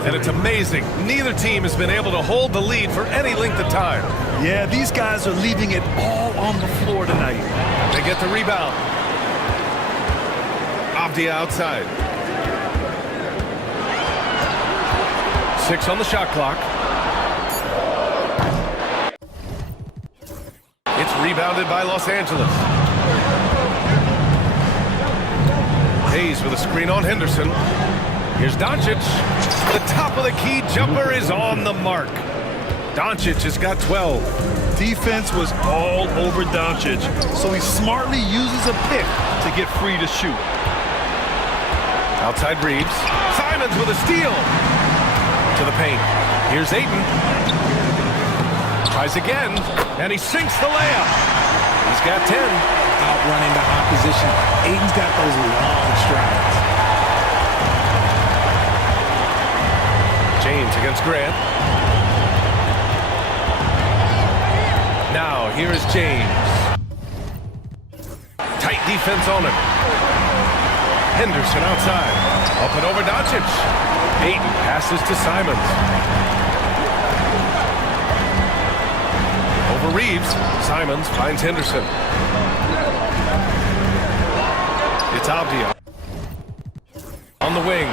And it's amazing. Neither team has been able to hold the lead for any length of time. Yeah, these guys are leaving it all on the floor tonight. They get the rebound. Avdia outside. 6 on the shot clock. It's rebounded by Los Angeles. Hayes with a screen on Henderson. Here's Doncic. The top of the key jumper is on the mark. Doncic has got 12. Defense was all over Doncic, so he smartly uses a pick to get free to shoot. Outside Reeves. Simons with a steal. To the paint. Here's Ayton. Tries again, and he sinks the layup. He's got 10. Outrunning the opposition. Ayton's got those long strides. James against Grant. Now, here is James. Tight defense on him. Henderson outside. Up and over Doncic. Ayton passes to Simons. Over Reeves. Simons finds Henderson. It's Avdia. On the wing.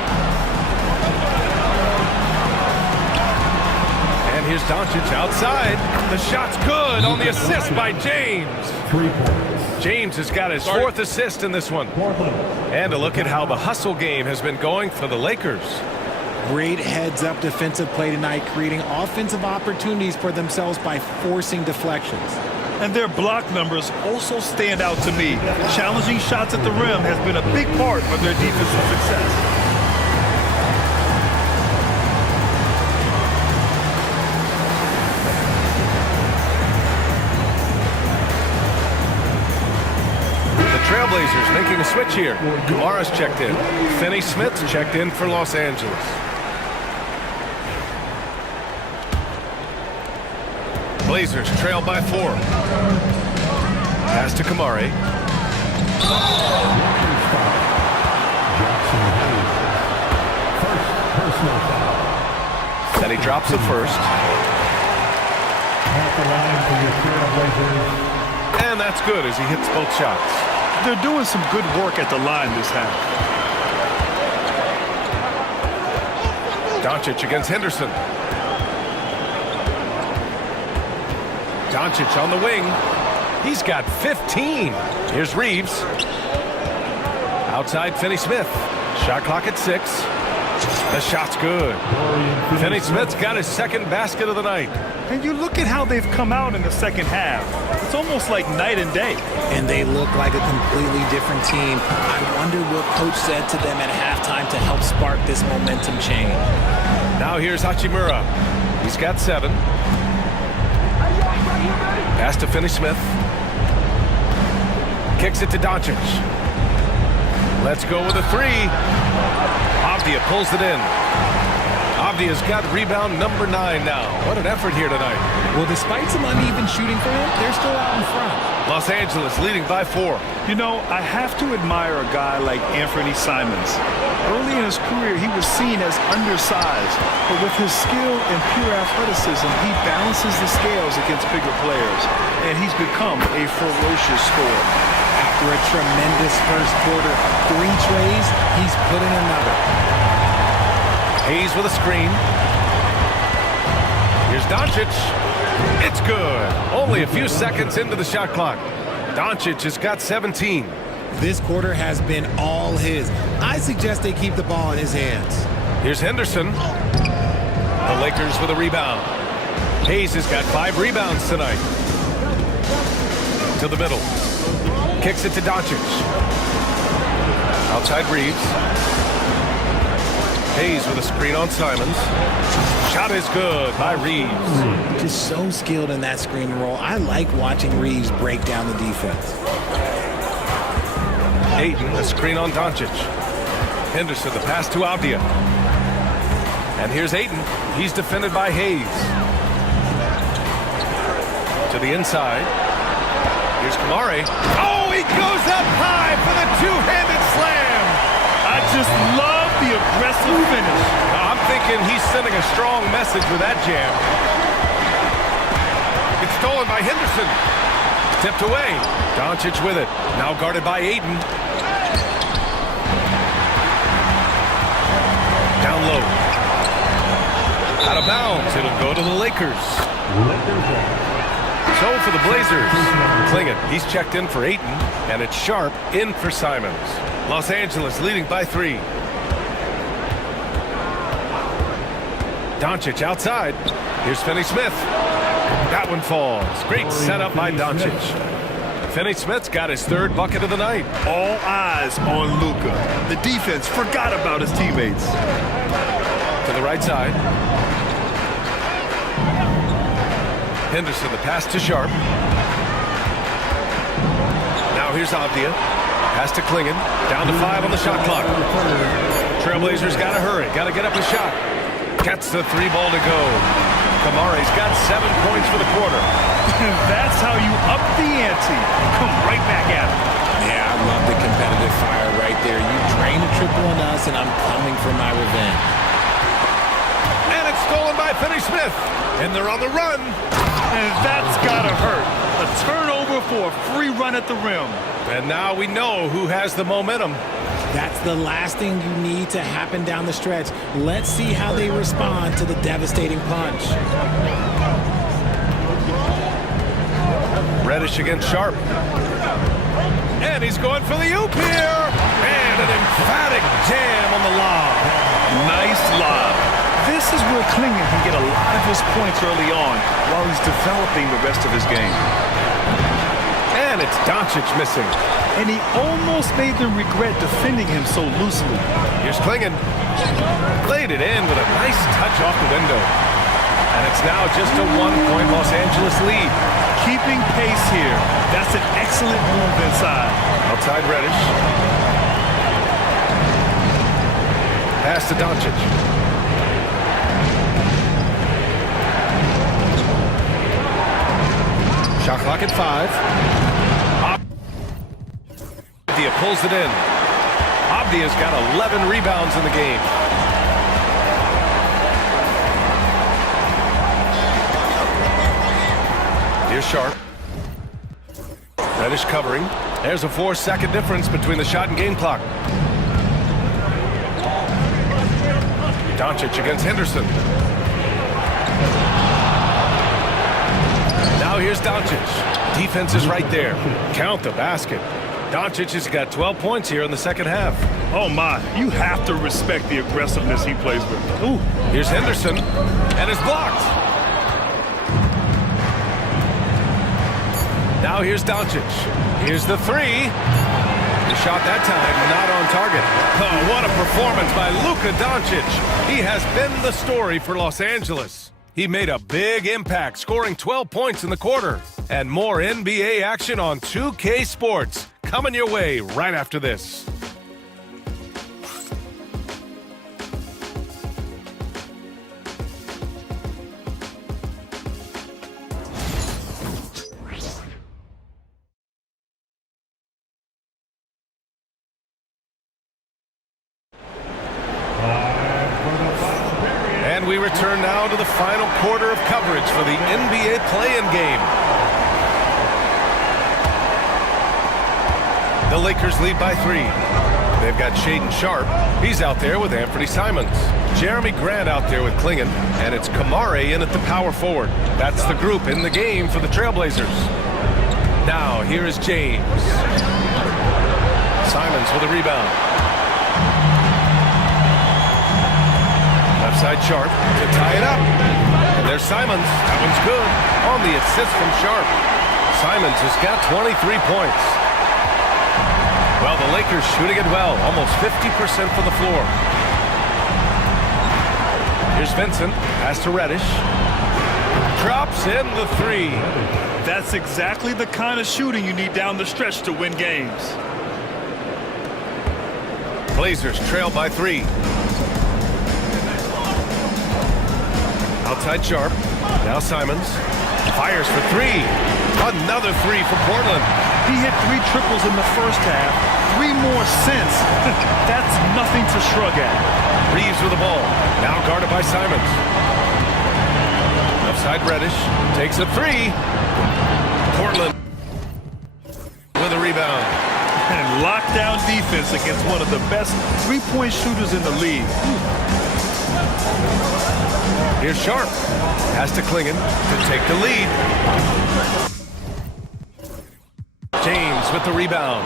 And here's Doncic outside. The shot's good on the assist by James. 3 points. James has got his 4th assist in this one. And a look at how the hustle game has been going for the Lakers. Great heads-up defensive play tonight, creating offensive opportunities for themselves by forcing deflections. And their block numbers also stand out to me. Challenging shots at the rim has been a big part of their defensive success. Trailblazers making a switch here. Kamara's checked in. Finney Smith's checked in for Los Angeles. Blazers trail by 4. Pass to Kamari. And he drops the first. And that's good as he hits both shots. They're doing some good work at the line this half. Doncic against Henderson. Doncic on the wing. He's got 15. Here's Reeves. Outside Finney Smith. Shot clock at 6. The shot's good. Finney Smith's got his second basket of the night. And you look at how they've come out in the second half. It's almost like night and day. And they look like a completely different team. I wonder what coach said to them at halftime to help spark this momentum change. Now here's Hachimura. He's got 7. Pass to Finney Smith. Kicks it to Doncic. Let's go with a 3. Avdia pulls it in. Avdia's got rebound number 9 now. What an effort here tonight. Well, despite some uneven shooting for him, they're still out in front. Los Angeles leading by 4. You know, I have to admire a guy like Anthony Simons. Early in his career, he was seen as undersized, but with his skill and pure athleticism, he balances the scales against bigger players, and he's become a ferocious scorer. After a tremendous first quarter, 3 trays, he's put in another. Hayes with a screen. Here's Doncic. It's good. Only a few seconds into the shot clock. Doncic has got 17. This quarter has been all his. I suggest they keep the ball in his hands. Here's Henderson. The Lakers with a rebound. Hayes has got 5 rebounds tonight. To the middle. Kicks it to Doncic. Outside Reeves. Hayes with a screen on Simons. Shot is good by Reeves. Just so skilled in that screen roll. I like watching Reeves break down the defense. Ayton, a screen on Doncic. Henderson, the pass to Avdia. And here's Ayton. He's defended by Hayes. To the inside. Here's Kamari. Oh, he goes up high for the two-handed slam. I just love the aggressive finish. I'm thinking he's sending a strong message with that jam. It's stolen by Henderson. Tipped away. Doncic with it. Now guarded by Ayton. Down low. Out of bounds. It'll go to the Lakers. So for the Blazers, Clingan, he's checked in for Ayton, and it's Sharp in for Simons. Los Angeles leading by 3. Doncic outside. Here's Finney Smith. That one falls. Great setup by Doncic. Finney Smith's got his 3rd bucket of the night. All eyes on Luka. The defense forgot about his teammates. To the right side. Henderson, the pass to Sharp. Now here's Avdia. Pass to Clingan. Down to 5 on the shot clock. Trailblazers got to hurry. Got to get up a shot. Gets the 3 ball to go. Kamari's got 7 points for the quarter. That's how you up the ante. Come right back at it. Yeah, I love the competitive fire right there. You drain a triple on us, and I'm coming for my revenge. And it's stolen by Finney Smith. And they're on the run. And that's gotta hurt. A turnover for a free run at the rim. And now we know who has the momentum. That's the last thing you need to happen down the stretch. Let's see how they respond to the devastating punch. Reddish against Sharp. And he's going for the oop here. And an emphatic jam on the lob. Nice lob. This is where Clingan can get a lot of his points early on while he's developing the rest of his game. And it's Doncic missing. And he almost made them regret defending him so loosely. Here's Klingon. Laid it in with a nice touch off the window. And it's now just a 1-point Los Angeles lead. Keeping pace here. That's an excellent move inside. Outside Reddish. Pass to Doncic. Shot clock at 5. Abdia pulls it in. Abdia's got 11 rebounds in the game. Here's Sharp. Reddish covering. There's a 4-second difference between the shot and game clock. Doncic against Henderson. Now here's Doncic. Defense is right there. Count the basket. Doncic has got 12 points here in the second half. Oh my, you have to respect the aggressiveness he plays with. Ooh, here's Henderson, and it's blocked. Now here's Doncic. Here's the 3. The shot that time, not on target. Oh, what a performance by Luka Doncic. He has been the story for Los Angeles. He made a big impact, scoring 12 points in the quarter. And more NBA action on 2K Sports. Coming your way right after this. And we return now to the final quarter of coverage for the NBA play-in game. The Lakers lead by 3. They've got Shaedon Sharpe. He's out there with Anthony Simons. Jeremy Grant out there with Klingon. And it's Kamare in at the power forward. That's the group in the game for the Trailblazers. Now, here is James. Simons with a rebound. Left side Sharpe to tie it up. And there's Simons. That one's good. On the assist from Sharpe. Simons has got 23 points. Well, the Lakers shooting it well. Almost 50% from the floor. Here's Vincent. Pass to Reddish. Drops in the 3. That's exactly the kind of shooting you need down the stretch to win games. Blazers trail by 3. Outside Sharpe. Now Simons. Fires for 3. Another 3 for Portland. He hit 3 triples in the first half. 3 more since. That's nothing to shrug at. Reeves with the ball. Now guarded by Simons. Left side Reddish. Takes a 3. Portland with a rebound. And lockdown defense against one of the best 3-point shooters in the league. Here's Sharpe. Pass to Klingon to take the lead. James with the rebound.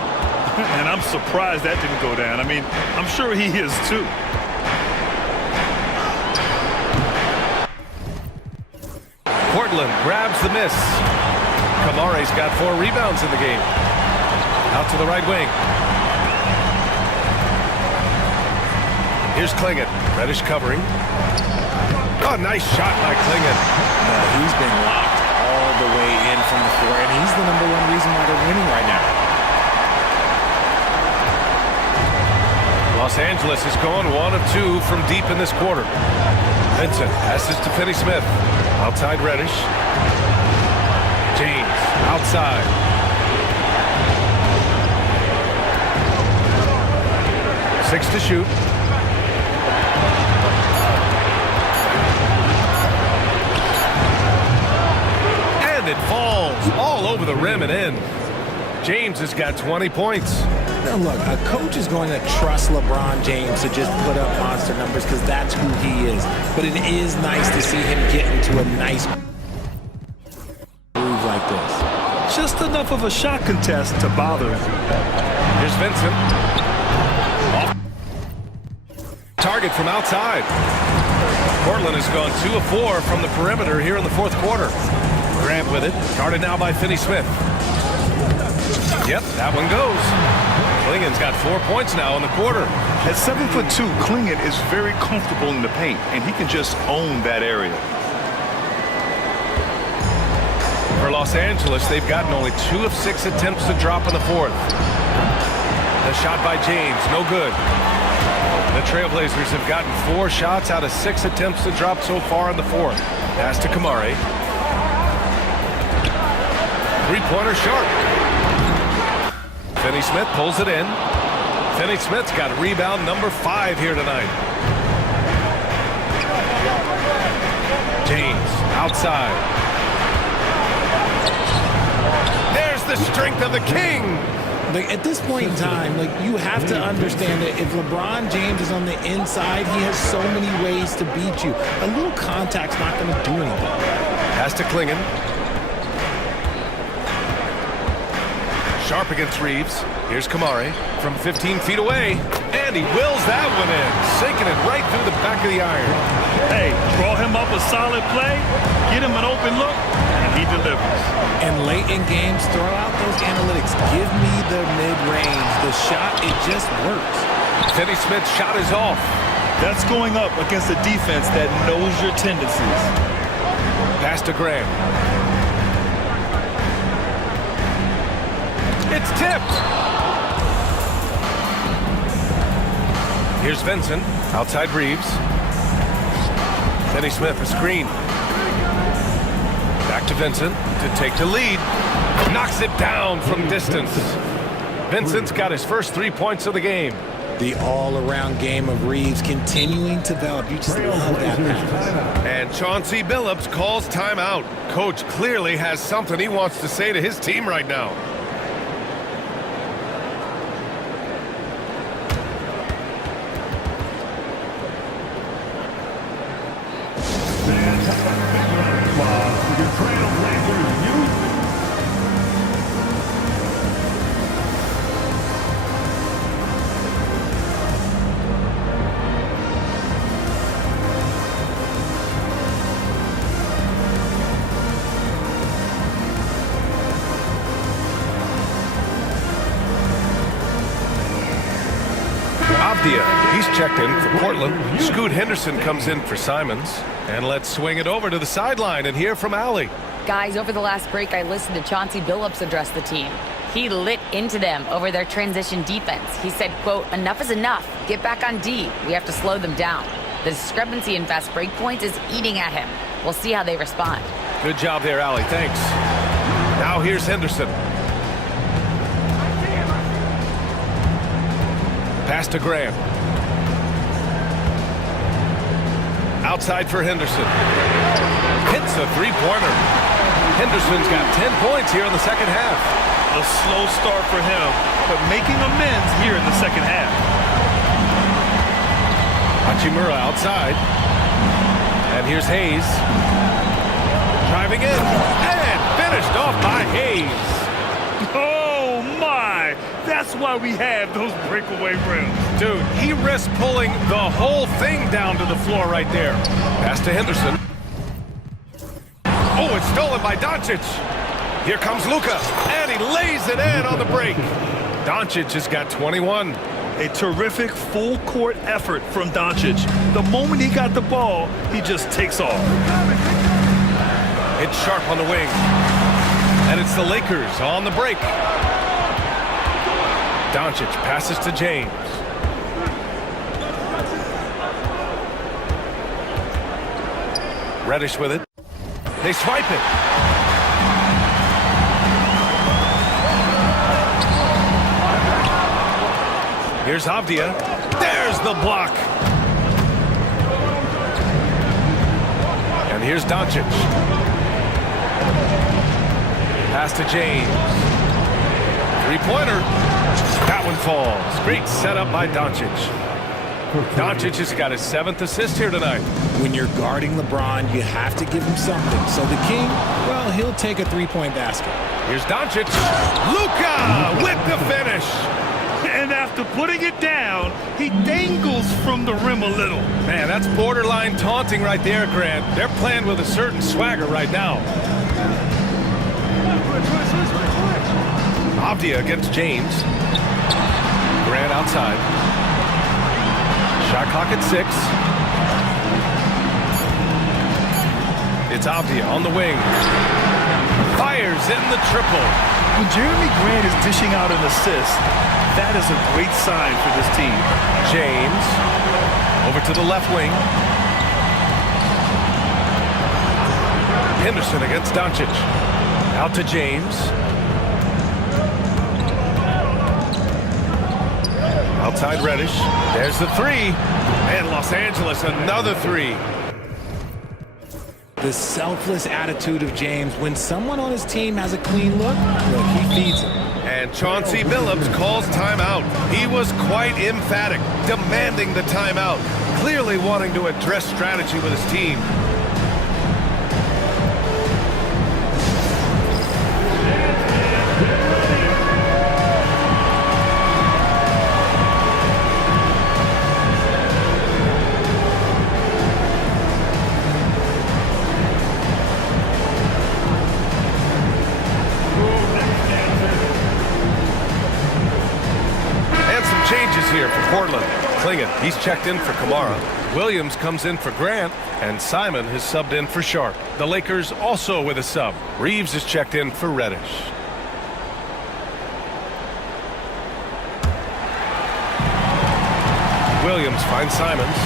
And I'm surprised that didn't go down. I mean, I'm sure he is too. Portland grabs the miss. Kamare's got 4 rebounds in the game. Out to the right wing. Here's Klingon. Reddish covering. Oh, nice shot by Klingon. He's been locked all the way in from the floor, and he's the #1 reason why they're winning right now. Los Angeles is going 1 of 2 from deep in this quarter. Vincent passes to Finney-Smith. Outside Reddish. James outside. Six to shoot. And it falls all over the rim and in. James has got 20 points. Now look, a coach is going to trust LeBron James to just put up monster numbers because that's who he is. But it is nice to see him get into a nice groove like this. Just enough of a shot contest to bother him. Here's Vincent. Off target from outside. Portland has gone 2 of 4 from the perimeter here in the fourth quarter. Grant with it. Guarded now by Finney-Smith. Yep, that one goes. Klingen's got 4 points now in the quarter. At 7'2", Klingen is very comfortable in the paint, and he can just own that area. For Los Angeles, they've gotten only 2 of 6 attempts to drop in the fourth. The shot by James, no good. The Trailblazers have gotten 4 shots out of 6 attempts to drop so far in the fourth. Pass to Kamari. Three-pointer Sharp. Finney-Smith pulls it in. Finney-Smith's got rebound number 5 here tonight. James outside. There's the strength of the King. Like, at this point in time, like, you have to understand that if LeBron James is on the inside, he has so many ways to beat you. A little contact's not going to do anything. Pass to Klingen. Sharp against Reeves. Here's Kamari from 15 feet away. And he wills that one in, sinking it right through the back of the iron. Hey, draw him up a solid play, get him an open look, and he delivers. And late in games, throw out those analytics. Give me the mid-range. The shot, it just works. Finney-Smith's shot is off. That's going up against a defense that knows your tendencies. Pass to Graham. It's tipped. Here's Vincent, outside Reeves. Finney-Smith, a screen. Back to Vincent to take the lead. Knocks it down from distance. Vincent's got his first 3 points of the game. The all-around game of Reeves continuing to develop. You just love that pass. And Chauncey Billups calls timeout. Coach clearly has something he wants to say to his team right now. He's checked in for Portland. Scoot Henderson comes in for Simons. And let's swing it over to the sideline and hear from Allie. Guys, over the last break, I listened to Chauncey Billups address the team. He lit into them over their transition defense. He said, quote, "Enough is enough. Get back on D. We have to slow them down. The discrepancy in fast break points is eating at him. We'll see how they respond." Good job there, Allie. Thanks. Now here's Henderson. Pass to Graham. Outside for Henderson. Hits a three-pointer. Henderson's got 10 points here in the second half. A slow start for him, but making amends here in the second half. Hachimura outside. And here's Hayes. Driving in. And finished off by Hayes. Oh, my! That's why we have those breakaway rims. Dude, he risked pulling the whole thing down to the floor right there. Pass to Henderson. Oh, it's stolen by Doncic. Here comes Luka, and he lays it in on the break. Doncic has got 21. A terrific full-court effort from Doncic. The moment he got the ball, he just takes off. It's Sharp on the wing. And it's the Lakers on the break. Doncic passes to James. Reddish with it. They swipe it. Here's Avdia. There's the block. And here's Doncic. Pass to James. Three-pointer. That one falls. Great setup by Doncic. Doncic has got his 7th assist here tonight. When you're guarding LeBron, you have to give him something. So the King, well, he'll take a three-point basket. Here's Doncic. Luka with the finish. And after putting it down, he dangles from the rim a little. Man, that's borderline taunting right there, Grant. They're playing with a certain swagger right now. Avdia against James. Grant outside. Shot clock at 6. It's Avdia on the wing. Fires in the triple. When Jeremy Grant is dishing out an assist, that is a great sign for this team. James over to the left wing. Henderson against Doncic. Out to James. Outside Reddish. There's the 3. And Los Angeles another 3. The selfless attitude of James. When someone on his team has a clean look, he feeds him. And Chauncey Billups calls timeout. He was quite emphatic, demanding the timeout, clearly wanting to address strategy with his team. Changes here for Portland. Clingan, he's checked in for Kamara. Williams comes in for Grant, and Simon has subbed in for Sharp. The Lakers also with a sub. Reeves is checked in for Reddish. Williams finds Simons.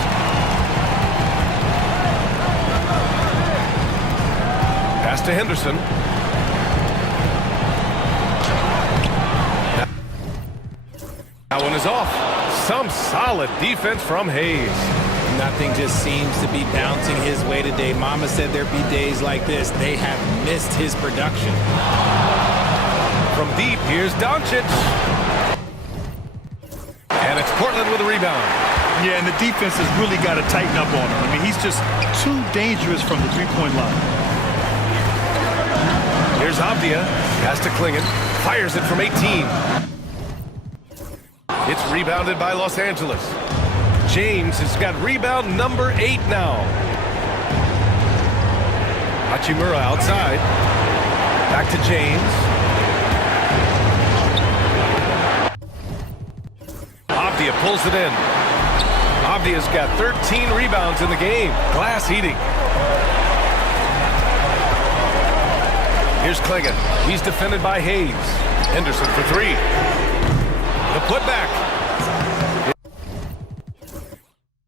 Pass to Henderson. That one is off. Some solid defense from Hayes. Nothing just seems to be bouncing his way today. Mama said there'd be days like this. They have missed his production. From deep, here's Doncic. And it's Portland with a rebound. Yeah, and the defense has really got to tighten up on him. I mean, he's just too dangerous from the three-point line. Here's Avdia. Pass to Clingan. Fires it from 18. It's rebounded by Los Angeles. James has got rebound number 8 now. Hachimura outside. Back to James. Avdia pulls it in. Avdia's got 13 rebounds in the game. Glass eating. Here's Clingan. He's defended by Hayes. Henderson for 3. The putback.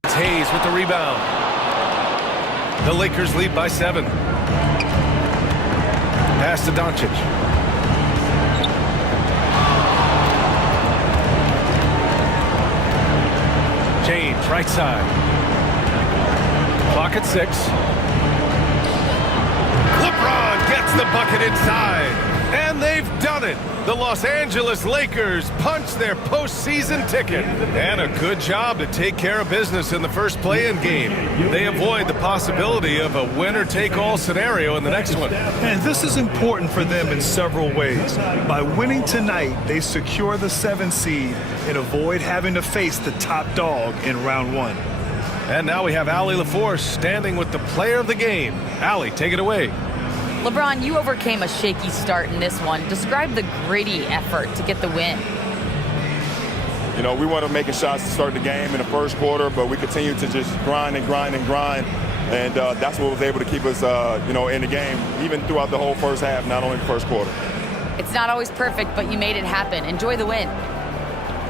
It's Hayes with the rebound. The Lakers lead by 7. Pass to Doncic. James, right side. Clock at 6. LeBron gets the bucket inside. And they've done it. The Los Angeles Lakers punch their postseason ticket. And a good job to take care of business in the first play-in game. They avoid the possibility of a winner-take-all scenario in the next one. And this is important for them in several ways. By winning tonight, they secure the 7th seed and avoid having to face the top dog in round 1. And now we have Allie LaForce standing with the player of the game. Allie, take it away. LeBron, you overcame a shaky start in this one. Describe the gritty effort to get the win. You know, we wanted making shots to start the game in the first quarter, but we continued to just grind and grind and grind. And that's what was able to keep us, you know, in the game, even throughout the whole first half, not only the first quarter. It's not always perfect, but you made it happen. Enjoy the win.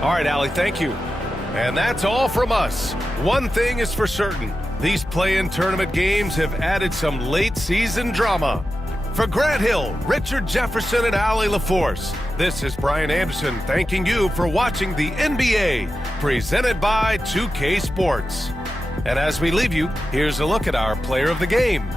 All right, Allie, thank you. And that's all from us. One thing is for certain. These play-in tournament games have added some late-season drama. For Grant Hill, Richard Jefferson, and Allie LaForce, this is Brian Anderson thanking you for watching the NBA, presented by 2K Sports. And as we leave you, here's a look at our player of the game.